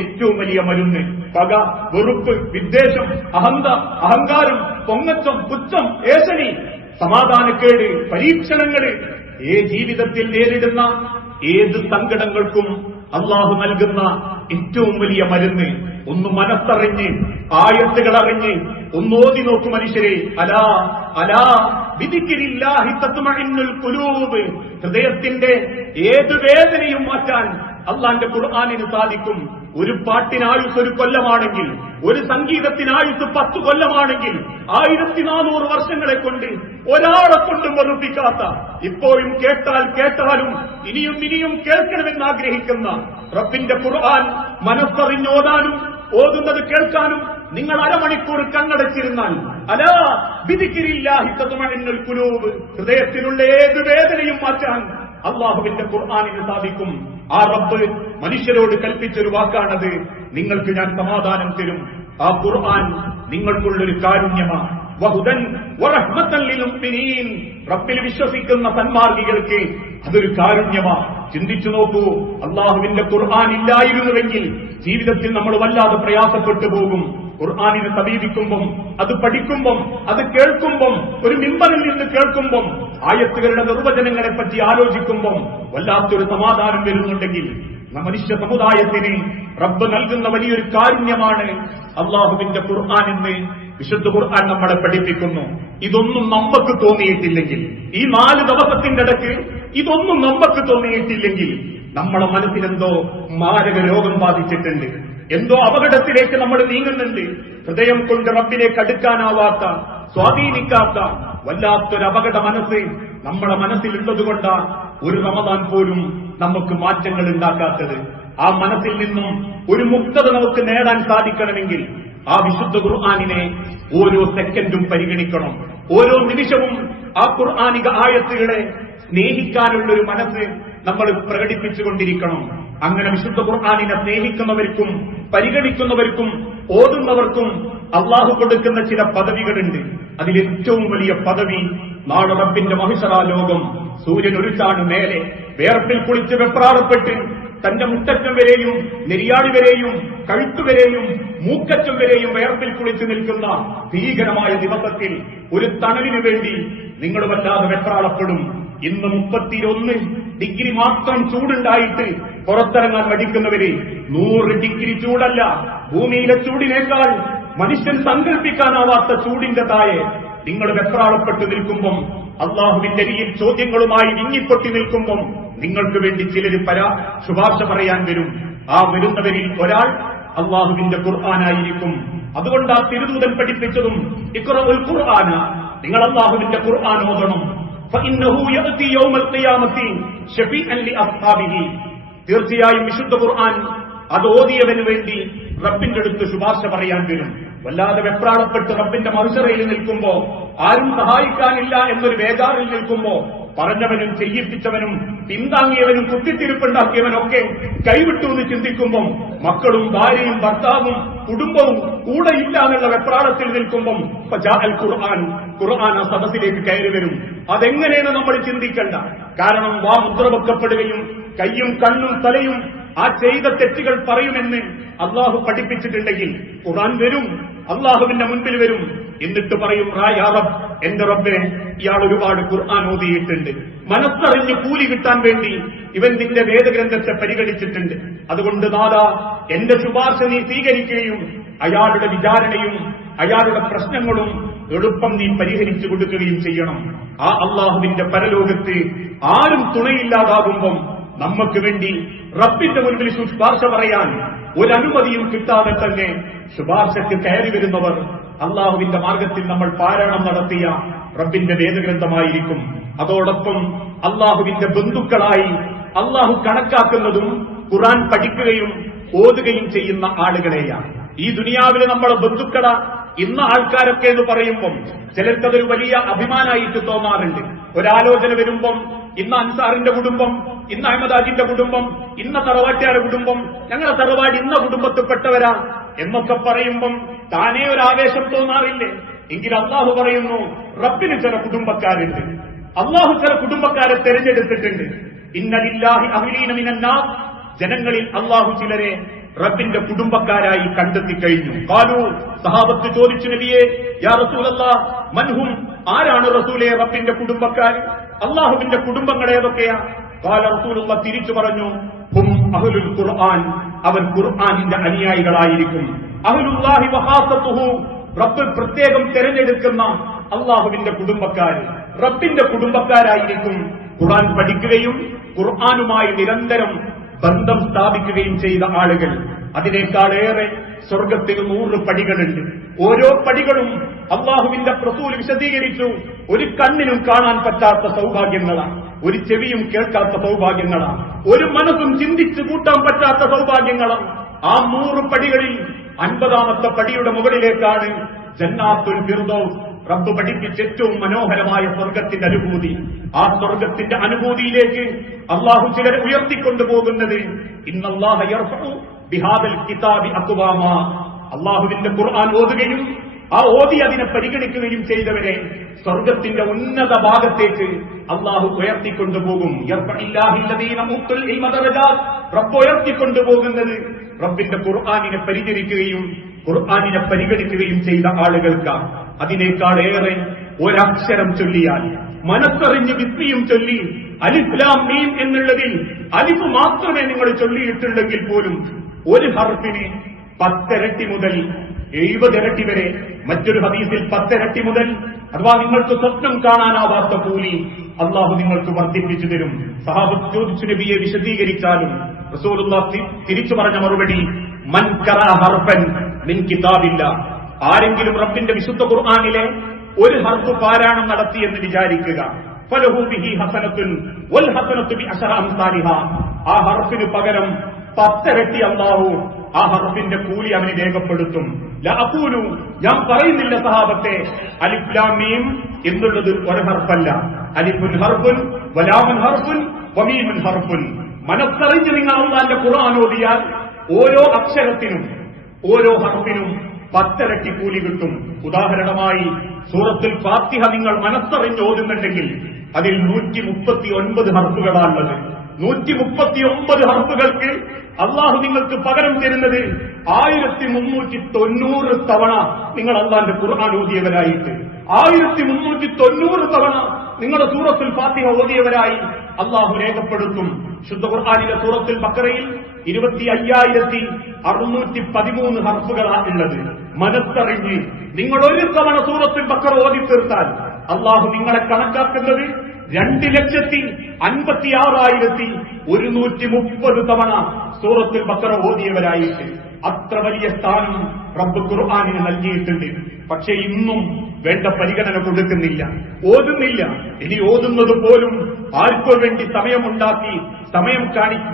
ഏറ്റവും വലിയ മരുന്ന്. പക, വെറുപ്പ്, വിദ്വേഷം, അഹങ്കാരം, പൊങ്ങച്ചം, പുച്ഛം, ഏഷണി, സമാധാനക്കേട്, പരീക്ഷണങ്ങള്, ജീവിതത്തിൽ നേരിടുന്ന ഏത് സങ്കടങ്ങൾക്കും അള്ളാഹു നൽകുന്ന ഏറ്റവും വലിയ മരുന്ന്. ഒന്ന് മനസ്സറിഞ്ഞ് ആയത്തുകൾ അറിഞ്ഞ് ഒന്ന് ഓതി നോക്കൂ മനുഷ്യരെ. അലാ അലാ ബിദിക്രില്ലാഹി തത്മഇന്നുൽ ഖുലൂബ്, ഹൃദയത്തിന്റെ ഏത് വേദനയും മാറ്റാൻ അള്ളാന്റെ ഖുർആനിന് സാധിക്കും. ഒരു പാട്ടിനായുസ് 1 കൊല്ലമാണെങ്കിൽ, ഒരു സംഗീതത്തിനായുസ് 10 കൊല്ലമാണെങ്കിൽ, 1400 വർഷങ്ങളെ കൊണ്ട് ഒരാളെ കൊണ്ടും വെറുപ്പിക്കാത്ത, ഇപ്പോഴും കേട്ടാലും ഇനിയും ഇനിയും കേൾക്കണമെന്ന് ആഗ്രഹിക്കുന്ന റബ്ബിന്റെ ഖുർആൻ മനസ്സറിഞ്ഞോതാനും ഓതുന്നത് കേൾക്കാനും നിങ്ങൾ അരമണിക്കൂർ കണ്ണടച്ചിരുന്നാൽ, അലാ ബിദിക്രില്ലാഹി തത്മഇന്നുൽ ഖുലൂബ്, ഹൃദയത്തിലുള്ള ഏത് വേദനയും മാറ്റാൻ അള്ളാഹുവിന്റെ ഖുർആനിന് സാധിക്കും. ആ റബ്ബ് മനുഷ്യരോട് കൽപ്പിച്ചൊരു വാക്കാണത്, നിങ്ങൾക്ക് ഞാൻ സമാധാനം തരും. ആ ഖുർആൻ നിങ്ങൾക്കുള്ളൊരു കാരുണ്യമാണ്. വഹുദൻ വറഹ്മത്തൻ ലിൽ മുഅ്മിനീൻ, റബ്ബിൽ വിശ്വസിക്കുന്ന സന്മാർഗികൾക്ക് അതൊരു കാരുണ്യമാണ്. ചിന്തിച്ചു നോക്കൂ, അള്ളാഹുവിന്റെ ഖുർആൻ ഇല്ലായിരുന്നുവെങ്കിൽ ജീവിതത്തിൽ നമ്മൾ വല്ലാതെ പ്രയാസപ്പെട്ടു പോകും. ഖുർആനിനെ സമീപിക്കുമ്പം, അത് പഠിക്കുമ്പം, അത് കേൾക്കുമ്പം, ഒരു മിമ്പറിൽ നിന്ന് കേൾക്കുമ്പം, ആയത്തുകളുടെ നിർവചനങ്ങളെ പറ്റി ആലോചിക്കുമ്പം വല്ലാത്തൊരു സമാധാനം വരുന്നുണ്ടെങ്കിൽ മനുഷ്യ സമുദായത്തിന് റബ്ബ് നൽകുന്ന വലിയൊരു കാരുണ്യമാണ് അള്ളാഹുവിന്റെ ഖുർആൻ എന്ന് വിശുദ്ധ ഖുർആൻ നമ്മളെ പഠിപ്പിക്കുന്നു. ഇതൊന്നും നമുക്ക് തോന്നിയിട്ടില്ലെങ്കിൽ, ഈ 4 ദിവസത്തിന്റെ ഇടയ്ക്ക് ഇതൊന്നും നമുക്ക് തോന്നിയിട്ടില്ലെങ്കിൽ നമ്മളെ മനസ്സിലെന്തോ മാരക രോഗം ബാധിച്ചിട്ടുണ്ട്, എന്തോ അപകടത്തിലേക്ക് നമ്മൾ നീങ്ങുന്നുണ്ട്. ഹൃദയം കൊണ്ട് റബ്ബിലേക്ക് അടുക്കാനാവാത്ത, സ്വാധീനിക്കാത്ത വല്ലാത്തൊരു അപകട മനസ്സ് നമ്മുടെ മനസ്സിലുള്ളതുകൊണ്ട് ഒരു റമദാൻ പോലും നമുക്ക് മാറ്റങ്ങൾ ഉണ്ടാക്കാത്തത്. ആ മനസ്സിൽ നിന്നും ഒരു മുക്തത നമുക്ക് നേടാൻ സാധിക്കണമെങ്കിൽ ആ വിശുദ്ധ ഖുർആനിനെ ഓരോ സെക്കൻഡും പരിഗണിക്കണം. ഓരോ നിമിഷവും ആ ഖുർആനിക ആയത്തുകളെ സ്നേഹിക്കാനുള്ളൊരു മനസ്സ് നമ്മൾ പ്രകടിപ്പിച്ചുകൊണ്ടിരിക്കണം. അങ്ങനെ വിശുദ്ധ ഖുർആനിനെ സ്നേഹിക്കുന്നവർക്കും പരിഗണിക്കുന്നവർക്കും ഓതുന്നവർക്കും അള്ളാഹു കൊടുക്കുന്ന ചില പദവികളുണ്ട്. അതിലേറ്റവും വലിയ പദവി നാളെ റബ്ബിന്റെ മഹിശറാ ലോകം, സൂര്യൻ ഒരു ചാണ് മേലെ വേർപ്പിൽ കുളിച്ച് വെപ്രാളപ്പെട്ട് തന്റെ മുട്ടറ്റം വരെയും നെരിയാണി വരെയും കഴുത്തുവരെയും മൂക്കറ്റം വരെയും വേർപ്പിൽ കുളിച്ചു നിൽക്കുന്ന ഭീകരമായ ദിവസത്തിൽ ഒരു തണലിനു വേണ്ടി നിങ്ങൾ വല്ലാതെ വെപ്രാളപ്പെടും. ഇന്ന് 31 ഡിഗ്രി മാത്രം ചൂടുണ്ടായിട്ട് പുറത്തിറങ്ങാൻ മടിക്കുന്നവര് 100 ഡിഗ്രി ചൂടല്ല, ഭൂമിയിലെ ചൂടിനേക്കാൾ മനുഷ്യൻ സങ്കല്പിക്കാനാവാത്ത ചൂടിന്റെ താഴെ നിങ്ങൾ വെപ്രാളപ്പെട്ടു നിൽക്കുമ്പം, അള്ളാഹുവിന്റെ അരിയിൽ ചോദ്യങ്ങളുമായി വിങ്ങിപ്പൊട്ടി നിൽക്കുമ്പം നിങ്ങൾക്ക് വേണ്ടി ചിലര് ശുപാർശ പറയാൻ വരും. ആ വരുന്നവരിൽ ഒരാൾ അള്ളാഹുവിന്റെ ഖുർആനായിരിക്കും. അതുകൊണ്ട് ആ തിരുദൂതൻ പഠിപ്പിച്ചതും ഇഖ്റഉൽ ഖുർആന, നിങ്ങൾ അള്ളാഹുവിന്റെ ഖുർആൻ ഓതണം. ഫഇന്നഹു യഅതി യൗമൽ ഖിയാമത്തി ശഫീഅൻ ലിഅസ്ഹാബിഹി, തീർച്ചയായും വിശുദ്ധ ഖുർആൻ അത് ഓതിയവന് വേണ്ടി റബ്ബിന്റെ അടുത്ത് ശുപാർശ പറയാൻ വരും. വല്ലാതെ വെപ്രാളപ്പെട്ട് റബ്ബിന്റെ മഹ്ശറയിൽ നിൽക്കുമ്പോ, ആരും സഹായിക്കാനില്ല എന്നൊരു വേജാറിൽ നിൽക്കുമ്പോ, പറഞ്ഞവനും ചെയ്യിപ്പിച്ചവനും പിന്താങ്ങിയവനും കുത്തിത്തിരിപ്പുണ്ടാക്കിയവനൊക്കെ കൈവിട്ടു എന്ന് ചിന്തിക്കുമ്പം, മക്കളും ഭാര്യയും ഭർത്താവും കുടുംബവും കൂടെയില്ല എന്നുള്ള വെപ്രാളത്തിൽ നിൽക്കുമ്പം ഖുർആൻ ആ സദസ്സിലേക്ക് കയറി വരും. അതെങ്ങനെയെന്ന് നമ്മൾ ചിന്തിക്കണ്ട. കാരണം മുദ്ര വെക്കപ്പെടുകയും കയ്യും കണ്ണും തലയും ആ ചെയ്ത തെറ്റുകൾ പറയുമെന്ന് അള്ളാഹു പഠിപ്പിച്ചിട്ടുണ്ടെങ്കിൽ ഖുർആൻ വരും, അള്ളാഹുവിന്റെ മുൻപിൽ വരും. എന്നിട്ട് പറയും, എന്റെ റബ്ബേ, ഇയാൾ ഒരുപാട് ഖുർആൻ ഓതിയിട്ടുണ്ട്, മനസ്സറിഞ്ഞ് കൂലി കിട്ടാൻ വേണ്ടി ഇവൻ നിന്റെ വേദഗ്രന്ഥത്തെ പരിഗണിച്ചിട്ടുണ്ട്. അതുകൊണ്ട് നാദാ, എന്റെ ശുപാർശ നീ സ്വീകരിക്കുകയും അയാളുടെ വിചാരണയും അയാളുടെ പ്രശ്നങ്ങളും എളുപ്പം നീ പരിഹരിച്ചു കൊടുക്കുകയും ചെയ്യണം. ആ അള്ളാഹുവിന്റെ പരലോകത്ത് ആരും തുണയില്ലാതാകുമ്പം നമുക്ക് വേണ്ടി റബ്ബിന്റെ മുൻപിൽ ശുപാർശ പറയാൻ ഒരനുമതിയും കിട്ടാതെ തന്നെ ശുപാർശയ്ക്ക് കയറി വരുന്നവർ അള്ളാഹുവിന്റെ മാർഗത്തിൽ നമ്മൾ പാരായണം നടത്തിയ റബ്ബിന്റെ വേദഗ്രന്ഥമായിരിക്കും. അതോടൊപ്പം അള്ളാഹുവിന്റെ ബന്ധുക്കളായി അള്ളാഹു കണക്കാക്കുന്നതും ഖുർആൻ പഠിക്കുകയും ഓതുകയും ചെയ്യുന്ന ആളുകളെയാണ്. ഈ ദുനിയാവിലെ നമ്മളെ ബന്ധുക്കള ഇന്ന ആൾക്കാരൊക്കെ എന്ന് പറയുമ്പം ചിലർക്കതൊരു വലിയ അഭിമാനമായിട്ട് തോന്നാറുണ്ട്. ഒരാലോചന വരുമ്പം, ഇന്ന അൻസാറിന്റെ കുടുംബം, ഇന്ന അഹമ്മദാജിന്റെ കുടുംബം, ഇന്ന തറവാട്ടുകാരുടെ കുടുംബം, ഞങ്ങളെ തറവാട് ഇന്ന കുടുംബത്തിൽപ്പെട്ടവരാ എന്നൊക്കെ പറയുമ്പം താനേ ഒരു ആവേശം തോന്നാറില്ലേ? എങ്കിൽ അള്ളാഹു പറയുന്നു, റബ്ബിന് ചില കുടുംബക്കാരുണ്ട്, അള്ളാഹു ചില കുടുംബക്കാരെ തെരഞ്ഞെടുത്തിട്ടുണ്ട്. ഇന്നലില്ലാഹി അഹ്ലീന മിനന്നാസ്, ജനങ്ങളിൽ അള്ളാഹു ചിലരെ റബ്ബിന്റെ കുടുംബക്കാരായി കണ്ടെത്തി കഴിഞ്ഞു. ഖാലു, സഹാബത്ത് ചോദിച്ചു, നബിയെ, യാ റസൂലല്ലാഹ്, മൻഹും, ആരാണ് റസൂലേ റബ്ബിന്റെ കുടുംബക്കാർ? അള്ളാഹുവിന്റെ കുടുംബങ്ങൾ ഏതൊക്കെയാ? ഖാല റസൂലുള്ളാഹ് തിരിച്ചു പറഞ്ഞു, ഹും അഹ്ലുൽ ഖുർആൻ, അവർ ഖുർആനിന്റെ അനുയായികളായിരിക്കും. അഹ്ലുല്ലാഹി വഹാസത്തുഹു, റബ്ബ് പ്രത്യേകം തെരഞ്ഞെടുക്കുന്ന അള്ളാഹുവിന്റെ കുടുംബക്കാർ. റബ്ബിന്റെ കുടുംബക്കാരായിരിക്കും. ഖുർആൻ പഠിക്കുകയും ഖുർആനുമായി നിരന്തരം ബന്ധം സ്ഥാപിക്കുകയും ചെയ്ത ആളുകൾ. അതിനേക്കാളേറെ സ്വർഗത്തിന് 100 പടികളുണ്ട്. ഓരോ പടികളും അള്ളാഹുവിന്റെ റസൂൽ വിശദീകരിച്ചു. ഒരു കണ്ണിനും കാണാൻ പറ്റാത്ത സൗഭാഗ്യങ്ങളാണ്, ഒരു ചെവിയും കേൾക്കാത്ത സൗഭാഗ്യങ്ങളാണ്, ഒരു മനസ്സും ചിന്തിച്ചു കൂട്ടാൻ പറ്റാത്ത സൗഭാഗ്യങ്ങളാണ്. ആ 100 പടികളിൽ 50ാമത്തെ പടിയുടെ മുകളിലേക്കാണ് ജന്നാത്തുൽ ഫിർദൗസ്, റബ്ബ് പഠിപ്പിച്ച ഏറ്റവും മനോഹരമായ സ്വർഗത്തിന്റെ അനുഭൂതി. ആ സ്വർഗത്തിന്റെ അനുഭൂതിയിലേക്ക് അള്ളാഹു ചിലരെ ഉയർത്തിക്കൊണ്ടുപോകുന്നത് ഇന്നല്ലാഹ യർഫഉ ബിഹാദൽ കിതാബി അഖ്വാമ. അള്ളാഹുവിന്റെ ഖുർആൻ ഓതുകയും ആ ഓതി അതിനെ പരിഗണിക്കുകയും ചെയ്തവരെ സ്വർഗത്തിന്റെ ഉന്നത ഭാഗത്തേക്ക് അള്ളാഹു ഉയർത്തിക്കൊണ്ടുപോകും. റബ്ബ് ഉയർത്തിക്കൊണ്ടുപോകുന്നത് റബ്ബിന്റെ ഖുർആനിനെ പരിചരിക്കുകയും ഖുർആനിനെ പരിഗണിക്കുകയും ചെയ്ത ആളുകൾക്കാണ്. അതിനേക്കാളേറെ ഒരക്ഷരം ചൊല്ലിയാൽ, മനസ്സറിഞ്ഞ് വിസ്മയും ചൊല്ലി അലിഫ് ലാം മീം എന്നുള്ളതിൽ അലിഫ് മാത്രമേ നിങ്ങൾ ചൊല്ലിയിട്ടുണ്ടെങ്കിൽ പോലും ഒരു ഹർഫിന് 10 ഇരട്ടി മുതൽ 70 ഇരട്ടി വരെ, മറ്റൊരു ഹദീസിൽ 10 ഇരട്ടി മുതൽ, അഥവാ നിങ്ങൾക്ക് സ്വപ്നം കാണാനാവാത്ത കൂലി അള്ളാഹു നിങ്ങൾക്ക് വർദ്ധിപ്പിച്ചു തരും. സഹാബത്ത് ചോദിച്ചു, നബിയെ വിശദീകരിച്ചാലും? റസൂലുള്ളാഹി തിരിച്ചു പറഞ്ഞ മറുപടി, മൻ ഖറഅ ഹർഫൻ മിൻ കിതാബില്ലാ. ആരെങ്കിലും റബ്ബിന്റെ വിശുദ്ധ ഖുർആനിലെ ഒരു ഹർഫ് പാരായണം നടത്തിയെന്ന് വിചാരിക്കുക, ഫലഹു ബിഹി ഹസനത്തുൻ വൽ ഹസനത്തു ബിഅശറ അംസാലിഹാ. ആ ഹർഫിന് പകരം 10 ഇരട്ടി അല്ലാഹു ആ ഹർഫിന്റെ കൂലി അവന് രേഖപ്പെടുത്തും. ലാ അഖൂലു, ഞാൻ പറയുന്നില്ല സഹാബത്തെ, അലിഫ് ലാം മീം എന്നുള്ളത് ഒരു ഹർഫല്ല. അലിഫുൻ ഹർഫുൻ വലാമുൻ ഹർഫുൻ വമീമുൻ ഹർഫുൻ. മനസ്സറിഞ്ഞ് നിങ്ങൾ അല്ലാഹുവിന്റെ ഖുർആൻ ഓതിയാൽ ഓരോ അക്ഷരത്തിനും ഓരോ ഹർഫിനും 10 ഇരട്ടി കൂലി കിട്ടും. ഉദാഹരണമായി സൂറത്തുൽ ഫാത്തിഹ നിങ്ങൾ മനസ്സറിഞ്ഞ് ഓതുന്നുണ്ടെങ്കിൽ അതിൽ 139 ഹർഫുകളാണുള്ളത്. 139 ഹർഫുകൾക്ക് അള്ളാഹു നിങ്ങൾക്ക് പകരം തരുന്നത് 1390 തവണ നിങ്ങൾ അള്ളാന്റെ ഖുർആൻ ഓതിയവരായിട്ട്, 1390 തവണ നിങ്ങളുടെ സൂറത്തുൽ ഫാത്തിഹ ഓതിയവരായി അള്ളാഹു രേഖപ്പെടുത്തും. ശുദ്ധ ഖുർആനിലെ സൂറത്തുൽ ബഖറയിൽ 25,613 ഹർഫുകളാണ് ഉള്ളത്. മനസ്സറിഞ്ഞ് നിങ്ങൾ ഒരു തവണ സൂറത്തുൽ ബഖറ ഓതി തീർത്താൽ അള്ളാഹു നിങ്ങളെ കണക്കാക്കുന്നത് 2,56,130 തവണ സൂറത്തുൽ ബഖറ ഓതിയവരായിട്ട്. അത്ര വലിയ സ്ഥാനം റബ്ബ് ഖുർആനിന് നൽകിയിട്ടുണ്ട്. പക്ഷെ ഇന്നും വേണ്ട പരിഗണന കൊടുക്കുന്നില്ല, ഓതുന്നില്ല. ഇനി ഓതുന്നത് പോലും ആർക്കോ വേണ്ടി സമയമുണ്ടാക്കി സമയം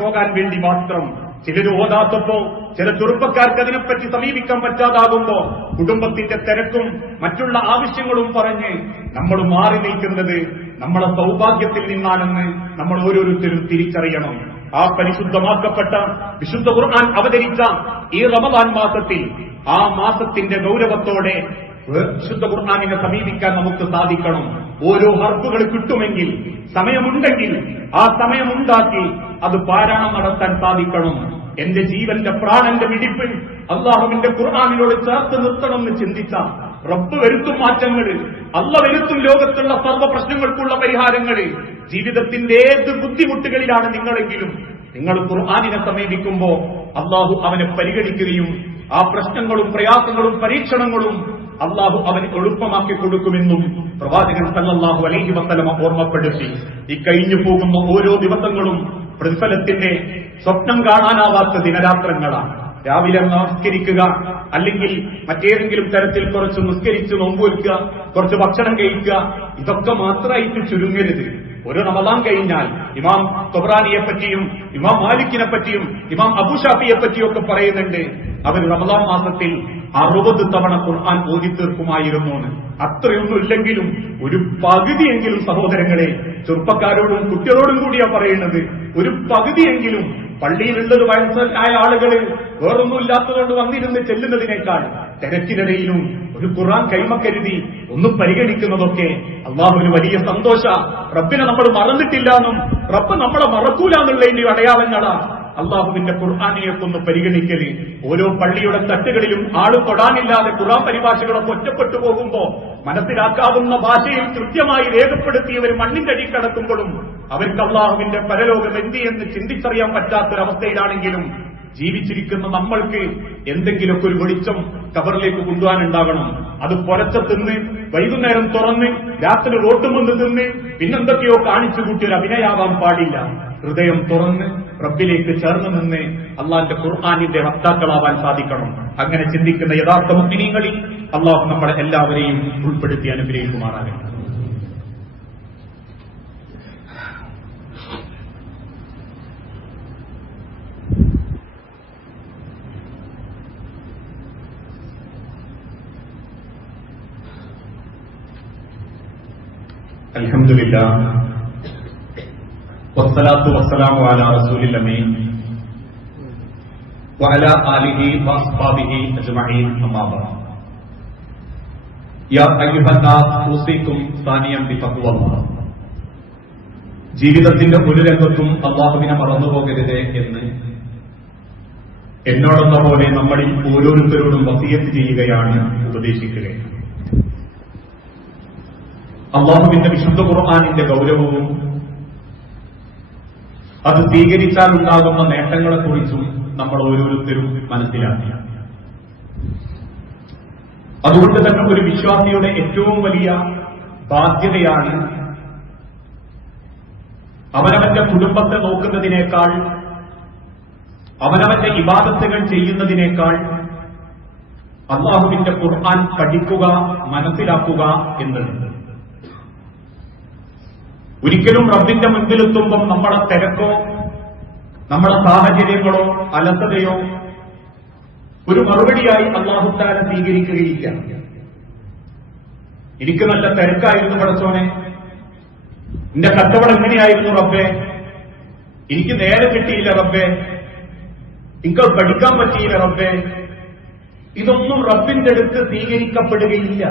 പോകാൻ വേണ്ടി മാത്രം. ചിലർ ഓതാത്തപ്പോ, ചില ചെറുപ്പക്കാർക്ക് അതിനെപ്പറ്റി സമീപിക്കാൻ പറ്റാതാകുമ്പോ കുടുംബത്തിന്റെ തിരക്കും മറ്റുള്ള ആവശ്യങ്ങളും പറഞ്ഞ് നമ്മൾ മാറി നിൽക്കുന്നത് നമ്മളെ സൗഭാഗ്യത്തിൽ നിന്നാണെന്ന് നമ്മൾ ഓരോരുത്തരും തിരിച്ചറിയണം. ആ പരിശുദ്ധമാക്കപ്പെട്ട വിശുദ്ധ ഖുർആൻ അവതരിച്ച ഈ റമദാൻ മാസത്തിൽ ആ മാസത്തിന്റെ ഗൗരവത്തോടെ വിശുദ്ധ ഖുർആനിനെ സമീപിക്കാൻ നമുക്ക് സാധിക്കണം. ഓരോ ഹർഫുകൾ കിട്ടുമെങ്കിൽ, സമയമുണ്ടെങ്കിൽ ആ സമയമുണ്ടാക്കി അത് പാരായണം നടത്താൻ സാധിക്കണം. എന്റെ ജീവന്റെ പ്രാണന്റെ മിടിപ്പ് അള്ളാഹുവിന്റെ ഖുർആനിനോട് ചേർത്ത് നിർത്തണമെന്ന് ചിന്തിച്ച റബ്ബ് വരുത്തും മാറ്റങ്ങൾ, അള്ള വരുത്തും ലോകത്തുള്ള സർവ്വ പ്രശ്നങ്ങൾക്കുള്ള പരിഹാരങ്ങൾ. ജീവിതത്തിന്റെ ഏത് ബുദ്ധിമുട്ടുകളിലാണ് നിങ്ങളെങ്കിലും നിങ്ങൾ ഖുർആനിനെ സമീപിക്കുമ്പോ അള്ളാഹു അവനെ പരിഗണിക്കുകയും ആ പ്രശ്നങ്ങളും പ്രയാസങ്ങളും പരീക്ഷണങ്ങളും അള്ളാഹു അവന് എളുപ്പമാക്കി കൊടുക്കുമെന്നും പ്രവാചകൻ സല്ലല്ലാഹു അലൈഹി വസല്ലമ ഓർമ്മപ്പെടുത്തി. ഈ കഴിഞ്ഞു പോകുന്ന ഓരോ ദിവസങ്ങളും പ്രതിഫലത്തിന്റെ സ്വപ്നം കാണാനാവാത്ത ദിനരാത്രങ്ങളാണ്. രാവിലെ നമസ്കരിക്കുക, അല്ലെങ്കിൽ മറ്റേതെങ്കിലും തരത്തിൽ കുറച്ച് നിസ്കരിച്ച് നോമ്പുവെക്കുക, കുറച്ച് ഭക്ഷണം കഴിക്കുക, ഇതൊക്കെ മാത്രമായിട്ട് ചുരുങ്ങരുത്. ഒരു റമദാൻ കഴിഞ്ഞാൽ ഇമാം തൊബ്രാനിയെ പറ്റിയും ഇമാം മാലിക്കിനെ പറ്റിയും ഇമാം അബൂ ഷാഫിയെ പറ്റിയും ഒക്കെ പറയുന്നുണ്ട്, അവർ റമദാൻ മാസത്തിൽ 60 തവണ ഖുർആൻ ഓതി തീർക്കുമായിരുന്നു. അത്രയൊന്നും ഇല്ലെങ്കിലും ഒരു പകുതിയെങ്കിലും, സഹോദരങ്ങളെ, ചെറുപ്പക്കാരോടും കുട്ടികളോടും കൂടിയാ പറയുന്നത്, ഒരു പകുതിയെങ്കിലും പള്ളിയിലുള്ളത് വയസ്സായ ആളുകൾ വേറൊന്നും ഇല്ലാത്തതുകൊണ്ട് വന്നിരുന്ന് ചെല്ലുന്നതിനേക്കാൾ തിരക്കിനിടയിലും ഒരു ഖുർആൻ കൈമക്കരുതി ഒന്നും പരിഗണിക്കുന്നതൊക്കെ അള്ളാഹുവിന് വലിയ സന്തോഷ. റബ്ബിനെ നമ്മൾ മറന്നിട്ടില്ല എന്നും റബ്ബ് നമ്മളെ മറക്കൂല എന്നുള്ളതിന്റെ അടയാളങ്ങളാ അള്ളാഹുവിന്റെ ഖുർആനിനെയൊക്കെ പരിഗണിക്കല്. ഓരോ പള്ളിയുടെ തട്ടുകളിലും ആള് തൊടാനില്ലാതെ ഖുർആൻ പരിഭാഷകളൊക്കെ ഒറ്റപ്പെട്ടു പോകുമ്പോ മനസ്സിലാക്കാവുന്ന ഭാഷയിൽ കൃത്യമായി രേഖപ്പെടുത്തിയവർ മണ്ണിന്റെ അടി കടക്കുമ്പോഴും അവർക്ക് അള്ളാഹുവിന്റെ പരലോകം എന്ത് എന്ന് ചിന്തിച്ചറിയാൻ പറ്റാത്തൊരവസ്ഥയിലാണെങ്കിലും ജീവിച്ചിരിക്കുന്ന നമ്മൾക്ക് എന്തെങ്കിലുമൊക്കെ ഒരു വെളിച്ചം കബറിലേക്ക് കൊണ്ടുപോകാനുണ്ടാകണം. അത് പുറത്തെത്തിന്ന് വൈകുന്നേരം തുറന്ന് രാത്രി റോട്ടുമുന്ന് തിന്ന് പിന്നെന്തൊക്കെയോ കാണിച്ചു കൂട്ടിയൊരു അഭിനയാവാൻ പാടില്ല. ഹൃദയം തുറന്ന് റബ്ബിലേക്ക് ചേർന്ന് നിന്ന് അള്ളാന്റെ ഖുർആനിന്റെ വക്താക്കളാവാൻ സാധിക്കണം. അങ്ങനെ ചിന്തിക്കുന്ന യഥാർത്ഥ മുഅ്മിനീങ്ങളിൽ അള്ളാഹു നമ്മളെ എല്ലാവരെയും ഉൾപ്പെടുത്തി അനുഗ്രഹിക്കുമാറാകട്ടെ. അൽഹംദുലില്ലാഹ് വസ്സലാത്തു വസ്സലാമു അലാ റസൂലിൽ അമീൻ വഅലാ ആലിഹി വഅസ്ഹാബിഹി അജ്മഈൻ അമ്മാ ബഅദ്. യാ അയ്യുഹന്നാസ് ഊസികും സാനിയം ബിതഖ്വല്ലാഹ്. ജീവിതത്തിന്റെ ഒരു രംഗത്തും അല്ലാഹുവിനെ മറന്നുപോകരുത് എന്ന് എന്നോടെന്ന പോലെ നമ്മളിൽ ഓരോരുത്തരോടും വസിയത്ത് ചെയ്യുകയാണ്, ഉപദേശിക്കുകയാണ്. അല്ലാഹുവിന്റെ വിശുദ്ധ ഖുർആനിന്റെ ഗൗരവവും അത് സ്വീകരിച്ചാലുണ്ടാകുന്ന നേട്ടങ്ങളെക്കുറിച്ചും നമ്മൾ ഓരോരുത്തരും മനസ്സിലാക്കി. അതുകൊണ്ട് തന്നെ ഒരു വിശ്വാസിയുടെ ഏറ്റവും വലിയ ബാധ്യതയാണ് അവനവന്റെ കുടുംബത്തെ നോക്കുന്നതിനേക്കാൾ, അവനവന്റെ ഇബാദത്തുകൾ ചെയ്യുന്നതിനേക്കാൾ അല്ലാഹുവിന്റെ ഖുർആൻ പഠിക്കുക, മനസ്സിലാക്കുക എന്നുള്ളത്. ഒരിക്കലും റബ്ബിന്റെ മുൻപിലെത്തുമ്പം നമ്മളെ തിരക്കോ നമ്മുടെ സാഹചര്യങ്ങളോ അലസതയോ ഒരു മറുപടിയായി അല്ലാഹു തആല സ്വീകരിക്കുകയില്ല. എനിക്ക് നല്ല തിരക്കായിരുന്നു പടച്ചോനെ, എന്റെ കച്ചവടം എങ്ങനെയായിരുന്നു റബ്ബേ, എനിക്ക് നേരെ കിട്ടിയില്ല റബ്ബേ, എനിക്ക് പഠിക്കാൻ പറ്റിയില്ല റബ്ബേ, ഇതൊന്നും റബ്ബിന്റെ അടുത്ത് സ്വീകരിക്കപ്പെടുകയില്ല.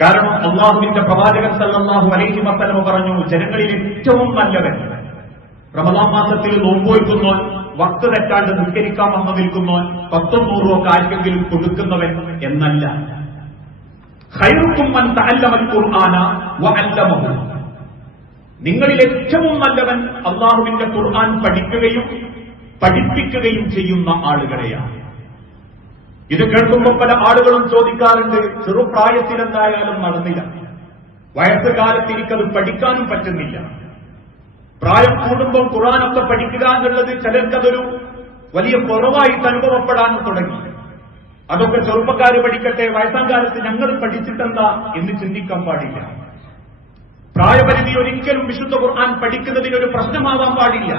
കാരണം അല്ലാഹുവിന്റെ പ്രവാചകൻ സല്ലല്ലാഹു അലൈഹി വസല്ലം പറഞ്ഞു, ജനങ്ങളിൽ ഏറ്റവും നല്ലവൻ റമദാൻ മാസത്തിൽ നോമ്പൊയ്ക്കുന്നവൻ, വക്ത് തെറ്റാണ്ട് നിസ്കരിക്കാൻ വന്നു നിൽക്കുന്നവൻ, 100 ആർക്കെങ്കിലും കൊടുക്കുന്നവൻ എന്നല്ല. ഖൈറുക്കും മൻ തഅല്ലമൽ ഖുർആന വഅല്ലമഹു. നിങ്ങളിൽ ഏറ്റവും നല്ലവൻ അല്ലാഹുവിന്റെ ഖുർആൻ പഠിക്കുകയും പഠിപ്പിക്കുകയും ചെയ്യുന്ന ആളുകളെയാണ്. ഇത് കേൾക്കുമ്പോൾ പല ആളുകളും ചോദിക്കാറുണ്ട്, ചെറുപ്രായത്തിലെന്തായാലും നടന്നില്ല, വയസ്സുകാലത്ത് എനിക്കത് പഠിക്കാനും പറ്റുന്നില്ല, പ്രായം കൂടുമ്പോൾ ഖുർആനൊക്കെ പഠിക്കുക എന്നുള്ളത് ചിലർക്കതൊരു വലിയ കുറവായിട്ട് അനുഭവപ്പെടാനും തുടങ്ങി. അതൊക്കെ ചെറുപ്പക്കാർ പഠിക്കട്ടെ, വയസ്സാം കാലത്ത് ഞങ്ങൾ പഠിച്ചിട്ടെന്താ എന്ന് ചിന്തിക്കാൻ പാടില്ല. പ്രായപരിധി ഒരിക്കലും വിശുദ്ധ ഖുർആൻ പഠിക്കുന്നതിനൊരു പ്രശ്നമാവാൻ പാടില്ല.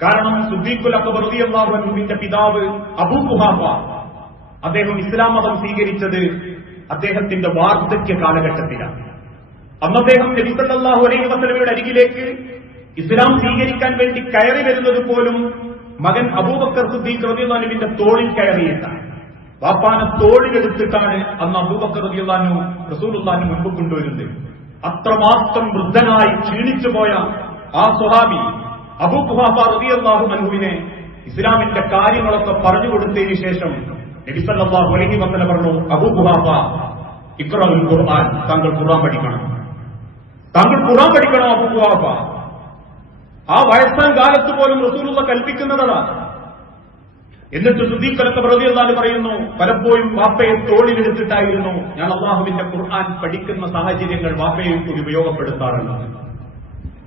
കാരണം സിദ്ദീഖുൽ അക്ബർ റളിയല്ലാഹു അൻഹുവിന്റെ പിതാവ് അബൂ ഖുഹാഫ, അദ്ദേഹം ഇസ്ലാം മതം സ്വീകരിച്ചത് അദ്ദേഹത്തിന്റെ വാർദ്ധക്യ കാലഘട്ടത്തിലാണ്. അന്ന് അദ്ദേഹം നബി സല്ലല്ലാഹു അലൈഹി വസല്ലമയുടെ അരികിലേക്ക് ഇസ്ലാം സ്വീകരിക്കാൻ വേണ്ടി കയറി വരുന്നത് പോലും മകൻ അബൂബക്കർ സിദ്ദീഖ് റളിയല്ലാഹു അൻഹുവിന്റെ തോളിൽ കയറിയിട്ടാണ്. വാപ്പാനെ തോളിലെടുത്തിട്ടാണ് അന്ന് അബൂബക്കർ റളിയല്ലാഹു അൻഹു റസൂലുള്ളാഹിന് മുൻപ് കൊണ്ടുവരുന്നത്. അത്രമാത്രം വൃദ്ധനായി ക്ഷീണിച്ചുപോയ ആ സ്വഹാബി അബൂ ഖുഹാഫ റളിയല്ലാഹു അൻഹുവിനെ ഇസ്ലാമിന്റെ കാര്യങ്ങളൊക്കെ പറഞ്ഞു കൊടുത്തതിന് ശേഷം നബി സല്ലല്ലാഹു അലൈഹി വസല്ലം പറഞ്ഞു, അബൂ ഖുഹാഫ ഇഖ്റഉൽ ഖുർആൻ, താങ്കൾ ഖുർആൻ പഠിക്കണം, താങ്കൾ ഖുർആൻ പഠിക്കണം അബൂ ഖുഹാഫ. ആ വയസ്സാം കാലത്ത് പോലും റസൂലുള്ളാഹി കൽപ്പിക്കുന്നതാണ്. എന്നിട്ട് സിദ്ദീഖ് അക്ബർ റളിയല്ലാഹു അൻഹു പറയുന്നു, പലപ്പോഴും വാപ്പയെ തോളിലെടുത്തിട്ടായിരുന്നു ഞാൻ അല്ലാഹുവിന്റെ ഖുർആൻ പഠിക്കുന്ന സാഹചര്യങ്ങൾ വാപ്പയെ കൂടി ഉപയോഗപ്പെടുത്താറുണ്ട്.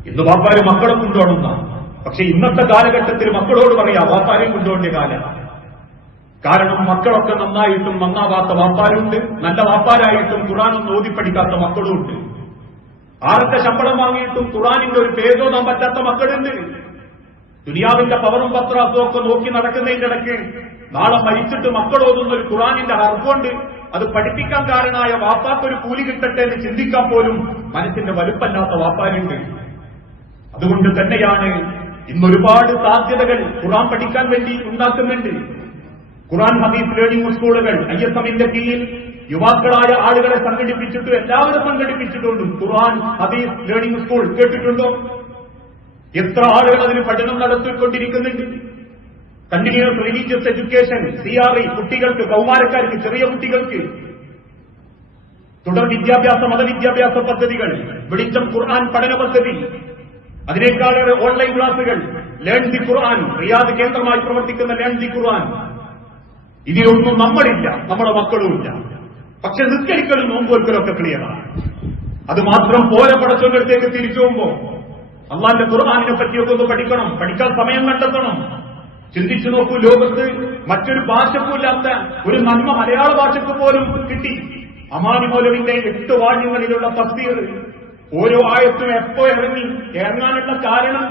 ഇന്ന് വാപ്പാര് മക്കളെ കൊണ്ടുപോകുന്ന, പക്ഷെ ഇന്നത്തെ കാലഘട്ടത്തിൽ മക്കളോട് പറയാം വാപ്പാരെയും കൊണ്ടുപോകേണ്ട കാലം. കാരണം മക്കളൊക്കെ നന്നായിട്ടും നന്നാവാത്ത വാപ്പാരുണ്ട്, നല്ല വാപ്പാരായിട്ടും ഖുർആനൊന്നും ഓതിപ്പടിക്കാത്ത മക്കളുമുണ്ട്. ആരൊക്കെ ശമ്പളം വാങ്ങിയിട്ടും ഖുർആനിന്റെ ഒരു പേരോതാൻ പറ്റാത്ത മക്കളുണ്ട്. ദുനിയാവിന്റെ പവറും പത്രാസും ഒക്കെ നോക്കി നടക്കുന്നതിന്റെ ഇടയ്ക്ക് നാളെ മരിച്ചിട്ട് മക്കളോതുന്ന ഒരു ഖുർആനിന്റെ ഹർഫുണ്ട്, അത് പഠിപ്പിക്കാൻ കാരണമായ വാപ്പാക്കൊരു കൂലി കിട്ടട്ടെ എന്ന് ചിന്തിക്കാൻ പോലും മനസ്സിന്റെ വലുപ്പല്ലാത്ത വാപ്പാരുണ്ട്. അതുകൊണ്ട് തന്നെയാണ് ഇന്നൊരുപാട് സാധ്യതകൾ ഖുർആൻ പഠിക്കാൻ വേണ്ടി ഉണ്ടാക്കുന്നുണ്ട്. ഖുർആൻ ഹദീസ് ലേണിംഗ് സ്കൂളുകൾ ISMന്റെ കീഴിൽ യുവാക്കളായ ആളുകളെ സംഘടിപ്പിച്ചിട്ട് എല്ലാവരും സംഘടിപ്പിച്ചിട്ടുണ്ട്. ഖുർആൻ ഹദീസ് ലേണിംഗ് സ്കൂൾ കേട്ടിട്ടുണ്ടോ? എത്ര ആളുകൾ അതിന് പഠനം നടത്തിക്കൊണ്ടിരിക്കുന്നുണ്ട്. കണ്ടിന്യൂസ് റിലീജിയസ് എഡ്യൂക്കേഷൻ, CRE, കുട്ടികൾക്ക്, കൗമാരക്കാർക്ക്, ചെറിയ കുട്ടികൾക്ക് തുടർ വിദ്യാഭ്യാസ, മതവിദ്യാഭ്യാസ പദ്ധതികൾ, വെളിച്ചം ഖുർആൻ പഠന പദ്ധതി, അതിനേക്കാളേറെ ഓൺലൈൻ ക്ലാസുകൾ, ലേൺ ദി ഖുർആൻ, റിയാദ് കേന്ദ്രമായി പ്രവർത്തിക്കുന്ന ലേൺ ദി ഖുർആൻ. ഇതിലൊന്നും നമ്മളില്ല, നമ്മുടെ മക്കളുമില്ല. പക്ഷെ നിസ്കരിക്കലും നോമ്പൊരുക്കലും ഒക്കെ ക്ലിയറാണ്. അത് മാത്രം പോലെ പടച്ചോണ്ടടുത്തേക്ക് തിരിച്ചു പോകുമ്പോ അള്ളാന്റെ ഖുർആനിനെ പറ്റിയൊക്കെ ഒന്ന് പഠിക്കണം, പഠിക്കാൻ സമയം കണ്ടെത്തണം. ചിന്തിച്ചു നോക്കൂ, ലോകത്ത് മറ്റൊരു ഭാഷക്കുമില്ലാത്ത ഒരു നന്മ മലയാള ഭാഷയ്ക്ക് പോലും കിട്ടി. അമാനി മൗലവിന്റെ 8 വാല്യങ്ങളിലുള്ള തഫ്സീർ. ഓരോ ആയത്തും എപ്പോ ഇറങ്ങാനുള്ള കാരണം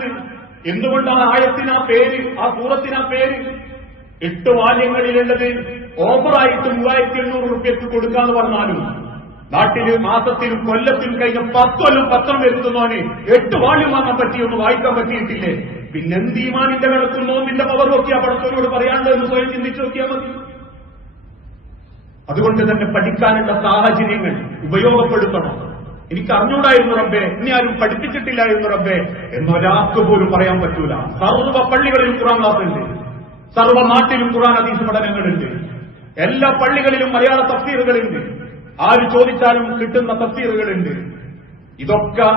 എന്തുകൊണ്ടാണ് ആയത്തിന് ആ പേര്, ആ സൂറത്തിന് ആ പേര്? 8 വാല്യങ്ങളിലുള്ളത് ഓഫറായിട്ട് 3800 റുപ്യക്ക് കൊടുക്കാന്ന് പറഞ്ഞാലും നാട്ടില് മാസത്തിലും കൊല്ലത്തിലും കഴിഞ്ഞ 10 കൊല്ലം പത്രം വരുത്തുന്നവന് 8 വാല്യം വാങ്ങാൻ പറ്റിയൊന്നും വായിക്കാൻ പറ്റിയിട്ടില്ലേ? പിന്നെന്ത് ഈമാനിന്റെ കണക്കും നോമ്പിന്റെ പവർ നോക്കിയാ പടച്ചോനോട് പറയാണ്ട് എന്ന് സ്വയം ചിന്തിച്ചു നോക്കിയാൽ മതി. അതുകൊണ്ട് തന്നെ പഠിക്കാനുള്ള സാഹചര്യങ്ങൾ ഉപയോഗപ്പെടുത്തണം. എനിക്ക് അറിഞ്ഞൂടായിരുന്നു റബ്ബേ, ഇനി ആരും പഠിപ്പിച്ചിട്ടില്ലായിരുന്നു റബ്ബേ എന്നൊരാൾക്ക് പോലും പറയാൻ പറ്റൂല. സർവ്വ പള്ളികളിലും ഖുർആൻ ക്ലാസുണ്ട്, സർവ്വ നാട്ടിലും ഖുർആൻ ഹദീസ് പഠനങ്ങളുണ്ട്, എല്ലാ പള്ളികളിലും മലയാള തഫ്സീറുകളുണ്ട്, ആര് ചോദിച്ചാലും കിട്ടുന്ന തഫ്സീറുകളുണ്ട്. ഇതൊക്കെ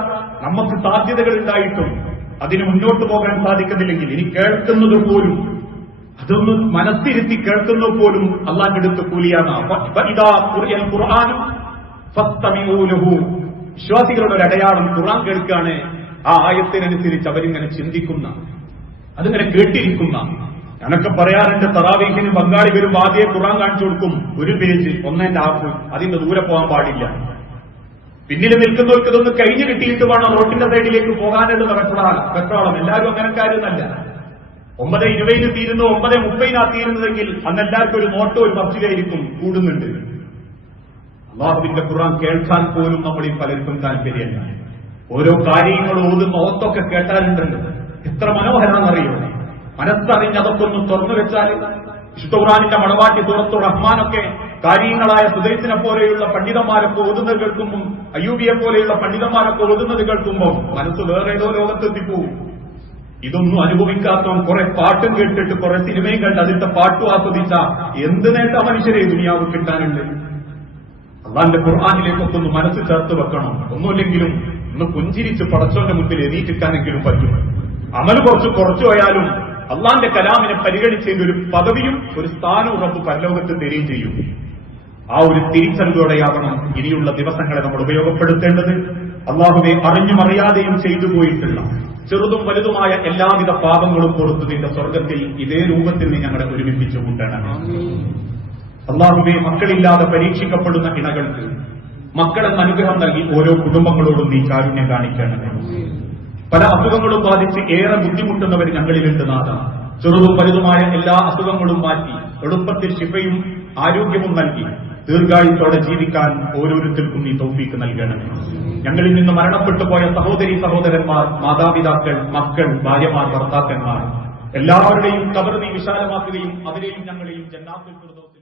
നമുക്ക് സാധ്യതകൾ ഉണ്ടായിട്ടും അതിന് മുന്നോട്ട് പോകാൻ സാധിക്കുന്നില്ലെങ്കിൽ ഇനി കേൾക്കുന്നത് പോലും, അതൊന്ന് മനസ്സിരുത്തി കേൾക്കുന്നത് പോലും അള്ളാന്റെ അടുത്ത് കൂലിയാണ്. വിശ്വാസികളുടെ ഒരു അടയാളം ഖുർആൻ കേൾക്കാണ്. ആ ആയത്തിനനുസരിച്ച് അവരിങ്ങനെ ചിന്തിക്കുന്ന, അതിങ്ങനെ കേട്ടിരിക്കുന്ന. ഞാനൊക്കെ പറയാറുണ്ട്, തറാവീഹിന് ബംഗാളി വരും ആദ്യം ഖുർആൻ കാണിച്ചു കൊടുക്കും, 1 പേജ് 1.5, അതിന്റെ ദൂരെ പോകാൻ പാടില്ല. പിന്നിൽ നിൽക്കുന്നവർക്ക് ഇതൊന്ന് കഴിഞ്ഞു കിട്ടിയിട്ട് വേണം റോഡിന്റെ സൈഡിലേക്ക് പോകാനുള്ളത്. വെപ്രാളം. എല്ലാവരും അങ്ങനെക്കാരൊന്നല്ല. 9:20 തീരുന്നു, 9:30 തീരുന്നതെങ്കിൽ അന്ന് എല്ലാവർക്കും ഒരു നോട്ടോ ഒരു പറച്ചിലായിരിക്കും കൂടുന്നുണ്ട്. അള്ളാഹുവിന്റെ ഖുർആൻ കേൾക്കാൻ പോലും നമ്മളിൽ പലർക്കും താല്പര്യമല്ല. ഓരോ കാര്യങ്ങളും ഓതുന്ന ഓത്തൊക്കെ കേട്ടാലുണ്ടല്ലോ, എത്ര മനോഹരാണെന്നറിയോ. മനസ്സറിഞ്ഞ് അതൊക്കെ ഒന്ന് തുറന്നു വെച്ചാൽ വിശുദ്ധ ഖുർആനിന്റെ മണവാട്ടി സൂറത്തുർ റഹ്മാനൊക്കെ കാര്യങ്ങളായ സുദൈസിനെ പോലെയുള്ള പണ്ഡിതന്മാരൊക്കെ ഓതുന്നത് കേൾക്കുമ്പോൾ, അയ്യൂബിയെ പോലെയുള്ള പണ്ഡിതന്മാരൊക്കെ ഓതുന്നത് കേൾക്കുമ്പോൾ മനസ്സ് വേറെ ഏതോ ലോകത്തെത്തിപ്പോവും. ഇതൊന്നും അനുഭവിക്കാത്തവൻ കുറെ പാട്ടും കേട്ടിട്ട് കുറെ സിനിമയും കണ്ട് അതിന്റെ പാട്ടും ആസ്വദിച്ച എന്ത് നേട്ടം മനുഷ്യരെ ദുനിയാവ് കിട്ടാനുണ്ട്? അള്ളാന്റെ ഖുർആനിലേക്കൊക്കെ ഒന്ന് മനസ്സ് ചേർത്ത് വെക്കണം. ഒന്നുമില്ലെങ്കിലും ഒന്ന് പുഞ്ചിരിച്ച് പടച്ചോന്റെ മുന്നിൽ എണീറ്റിക്കാനെങ്കിലും പറ്റും. അമൽ കുറച്ചു പോയാലും അള്ളാന്റെ കലാമിനെ പരിഗണിച്ചതിന്റെ ഒരു പദവിയും ഒരു സ്ഥാനവും റബ്ബ് പരലോകത്ത് തരികയും ചെയ്യും. ആ ഒരു തിരിച്ചറിവോടെയാവണം ഇനിയുള്ള ദിവസങ്ങളെ നമ്മൾ ഉപയോഗപ്പെടുത്തേണ്ടത്. അള്ളാഹുവെ അറിഞ്ഞും അറിയാതെയും ചെയ്തു പോയിട്ടുള്ള ചെറുതും വലുതുമായ എല്ലാവിധ പാപങ്ങളും പുറത്തു നിന്റെ സ്വർഗത്തിൽ ഇതേ രൂപത്തിൽ നീ ഞങ്ങളെ ഒരുമിപ്പിച്ചു കൂട്ടണമേ. അള്ളാഹുവെ മക്കളില്ലാതെ പരീക്ഷിക്കപ്പെടുന്ന ഇണകൾക്ക് മക്കളെന്ന് അനുഗ്രഹം നൽകി ഓരോ കുടുംബങ്ങളോടും നീ കാരുണ്യം കാണിക്കണമേ. പല അസുഖങ്ങളും ബാധിച്ച് ഏറെ ബുദ്ധിമുട്ടുന്നവർ ഞങ്ങളിലുണ്ട് നാഥ. ചെറുതും വലുതുമായ എല്ലാ അസുഖങ്ങളും മാറ്റി എളുപ്പത്തിൽ ശിഫയും ആരോഗ്യവും നൽകി ദീർഘായുസ്സോടെ ജീവിക്കാൻ ഓരോരുത്തർക്കും നീ തൗഫീക്ക് നൽകണമേ. ഞങ്ങളിൽ നിന്ന് മരണപ്പെട്ടു പോയ സഹോദരി സഹോദരന്മാർ, മാതാപിതാക്കൾ, മക്കൾ, ഭാര്യമാർ, ഭർത്താക്കന്മാർ എല്ലാവരുടെയും ഖബർ നീ വിശാലമാക്കുകയും അവരെയും ഞങ്ങളെയും ജന്നാത്തുൽ ഫിർദൗസിൽ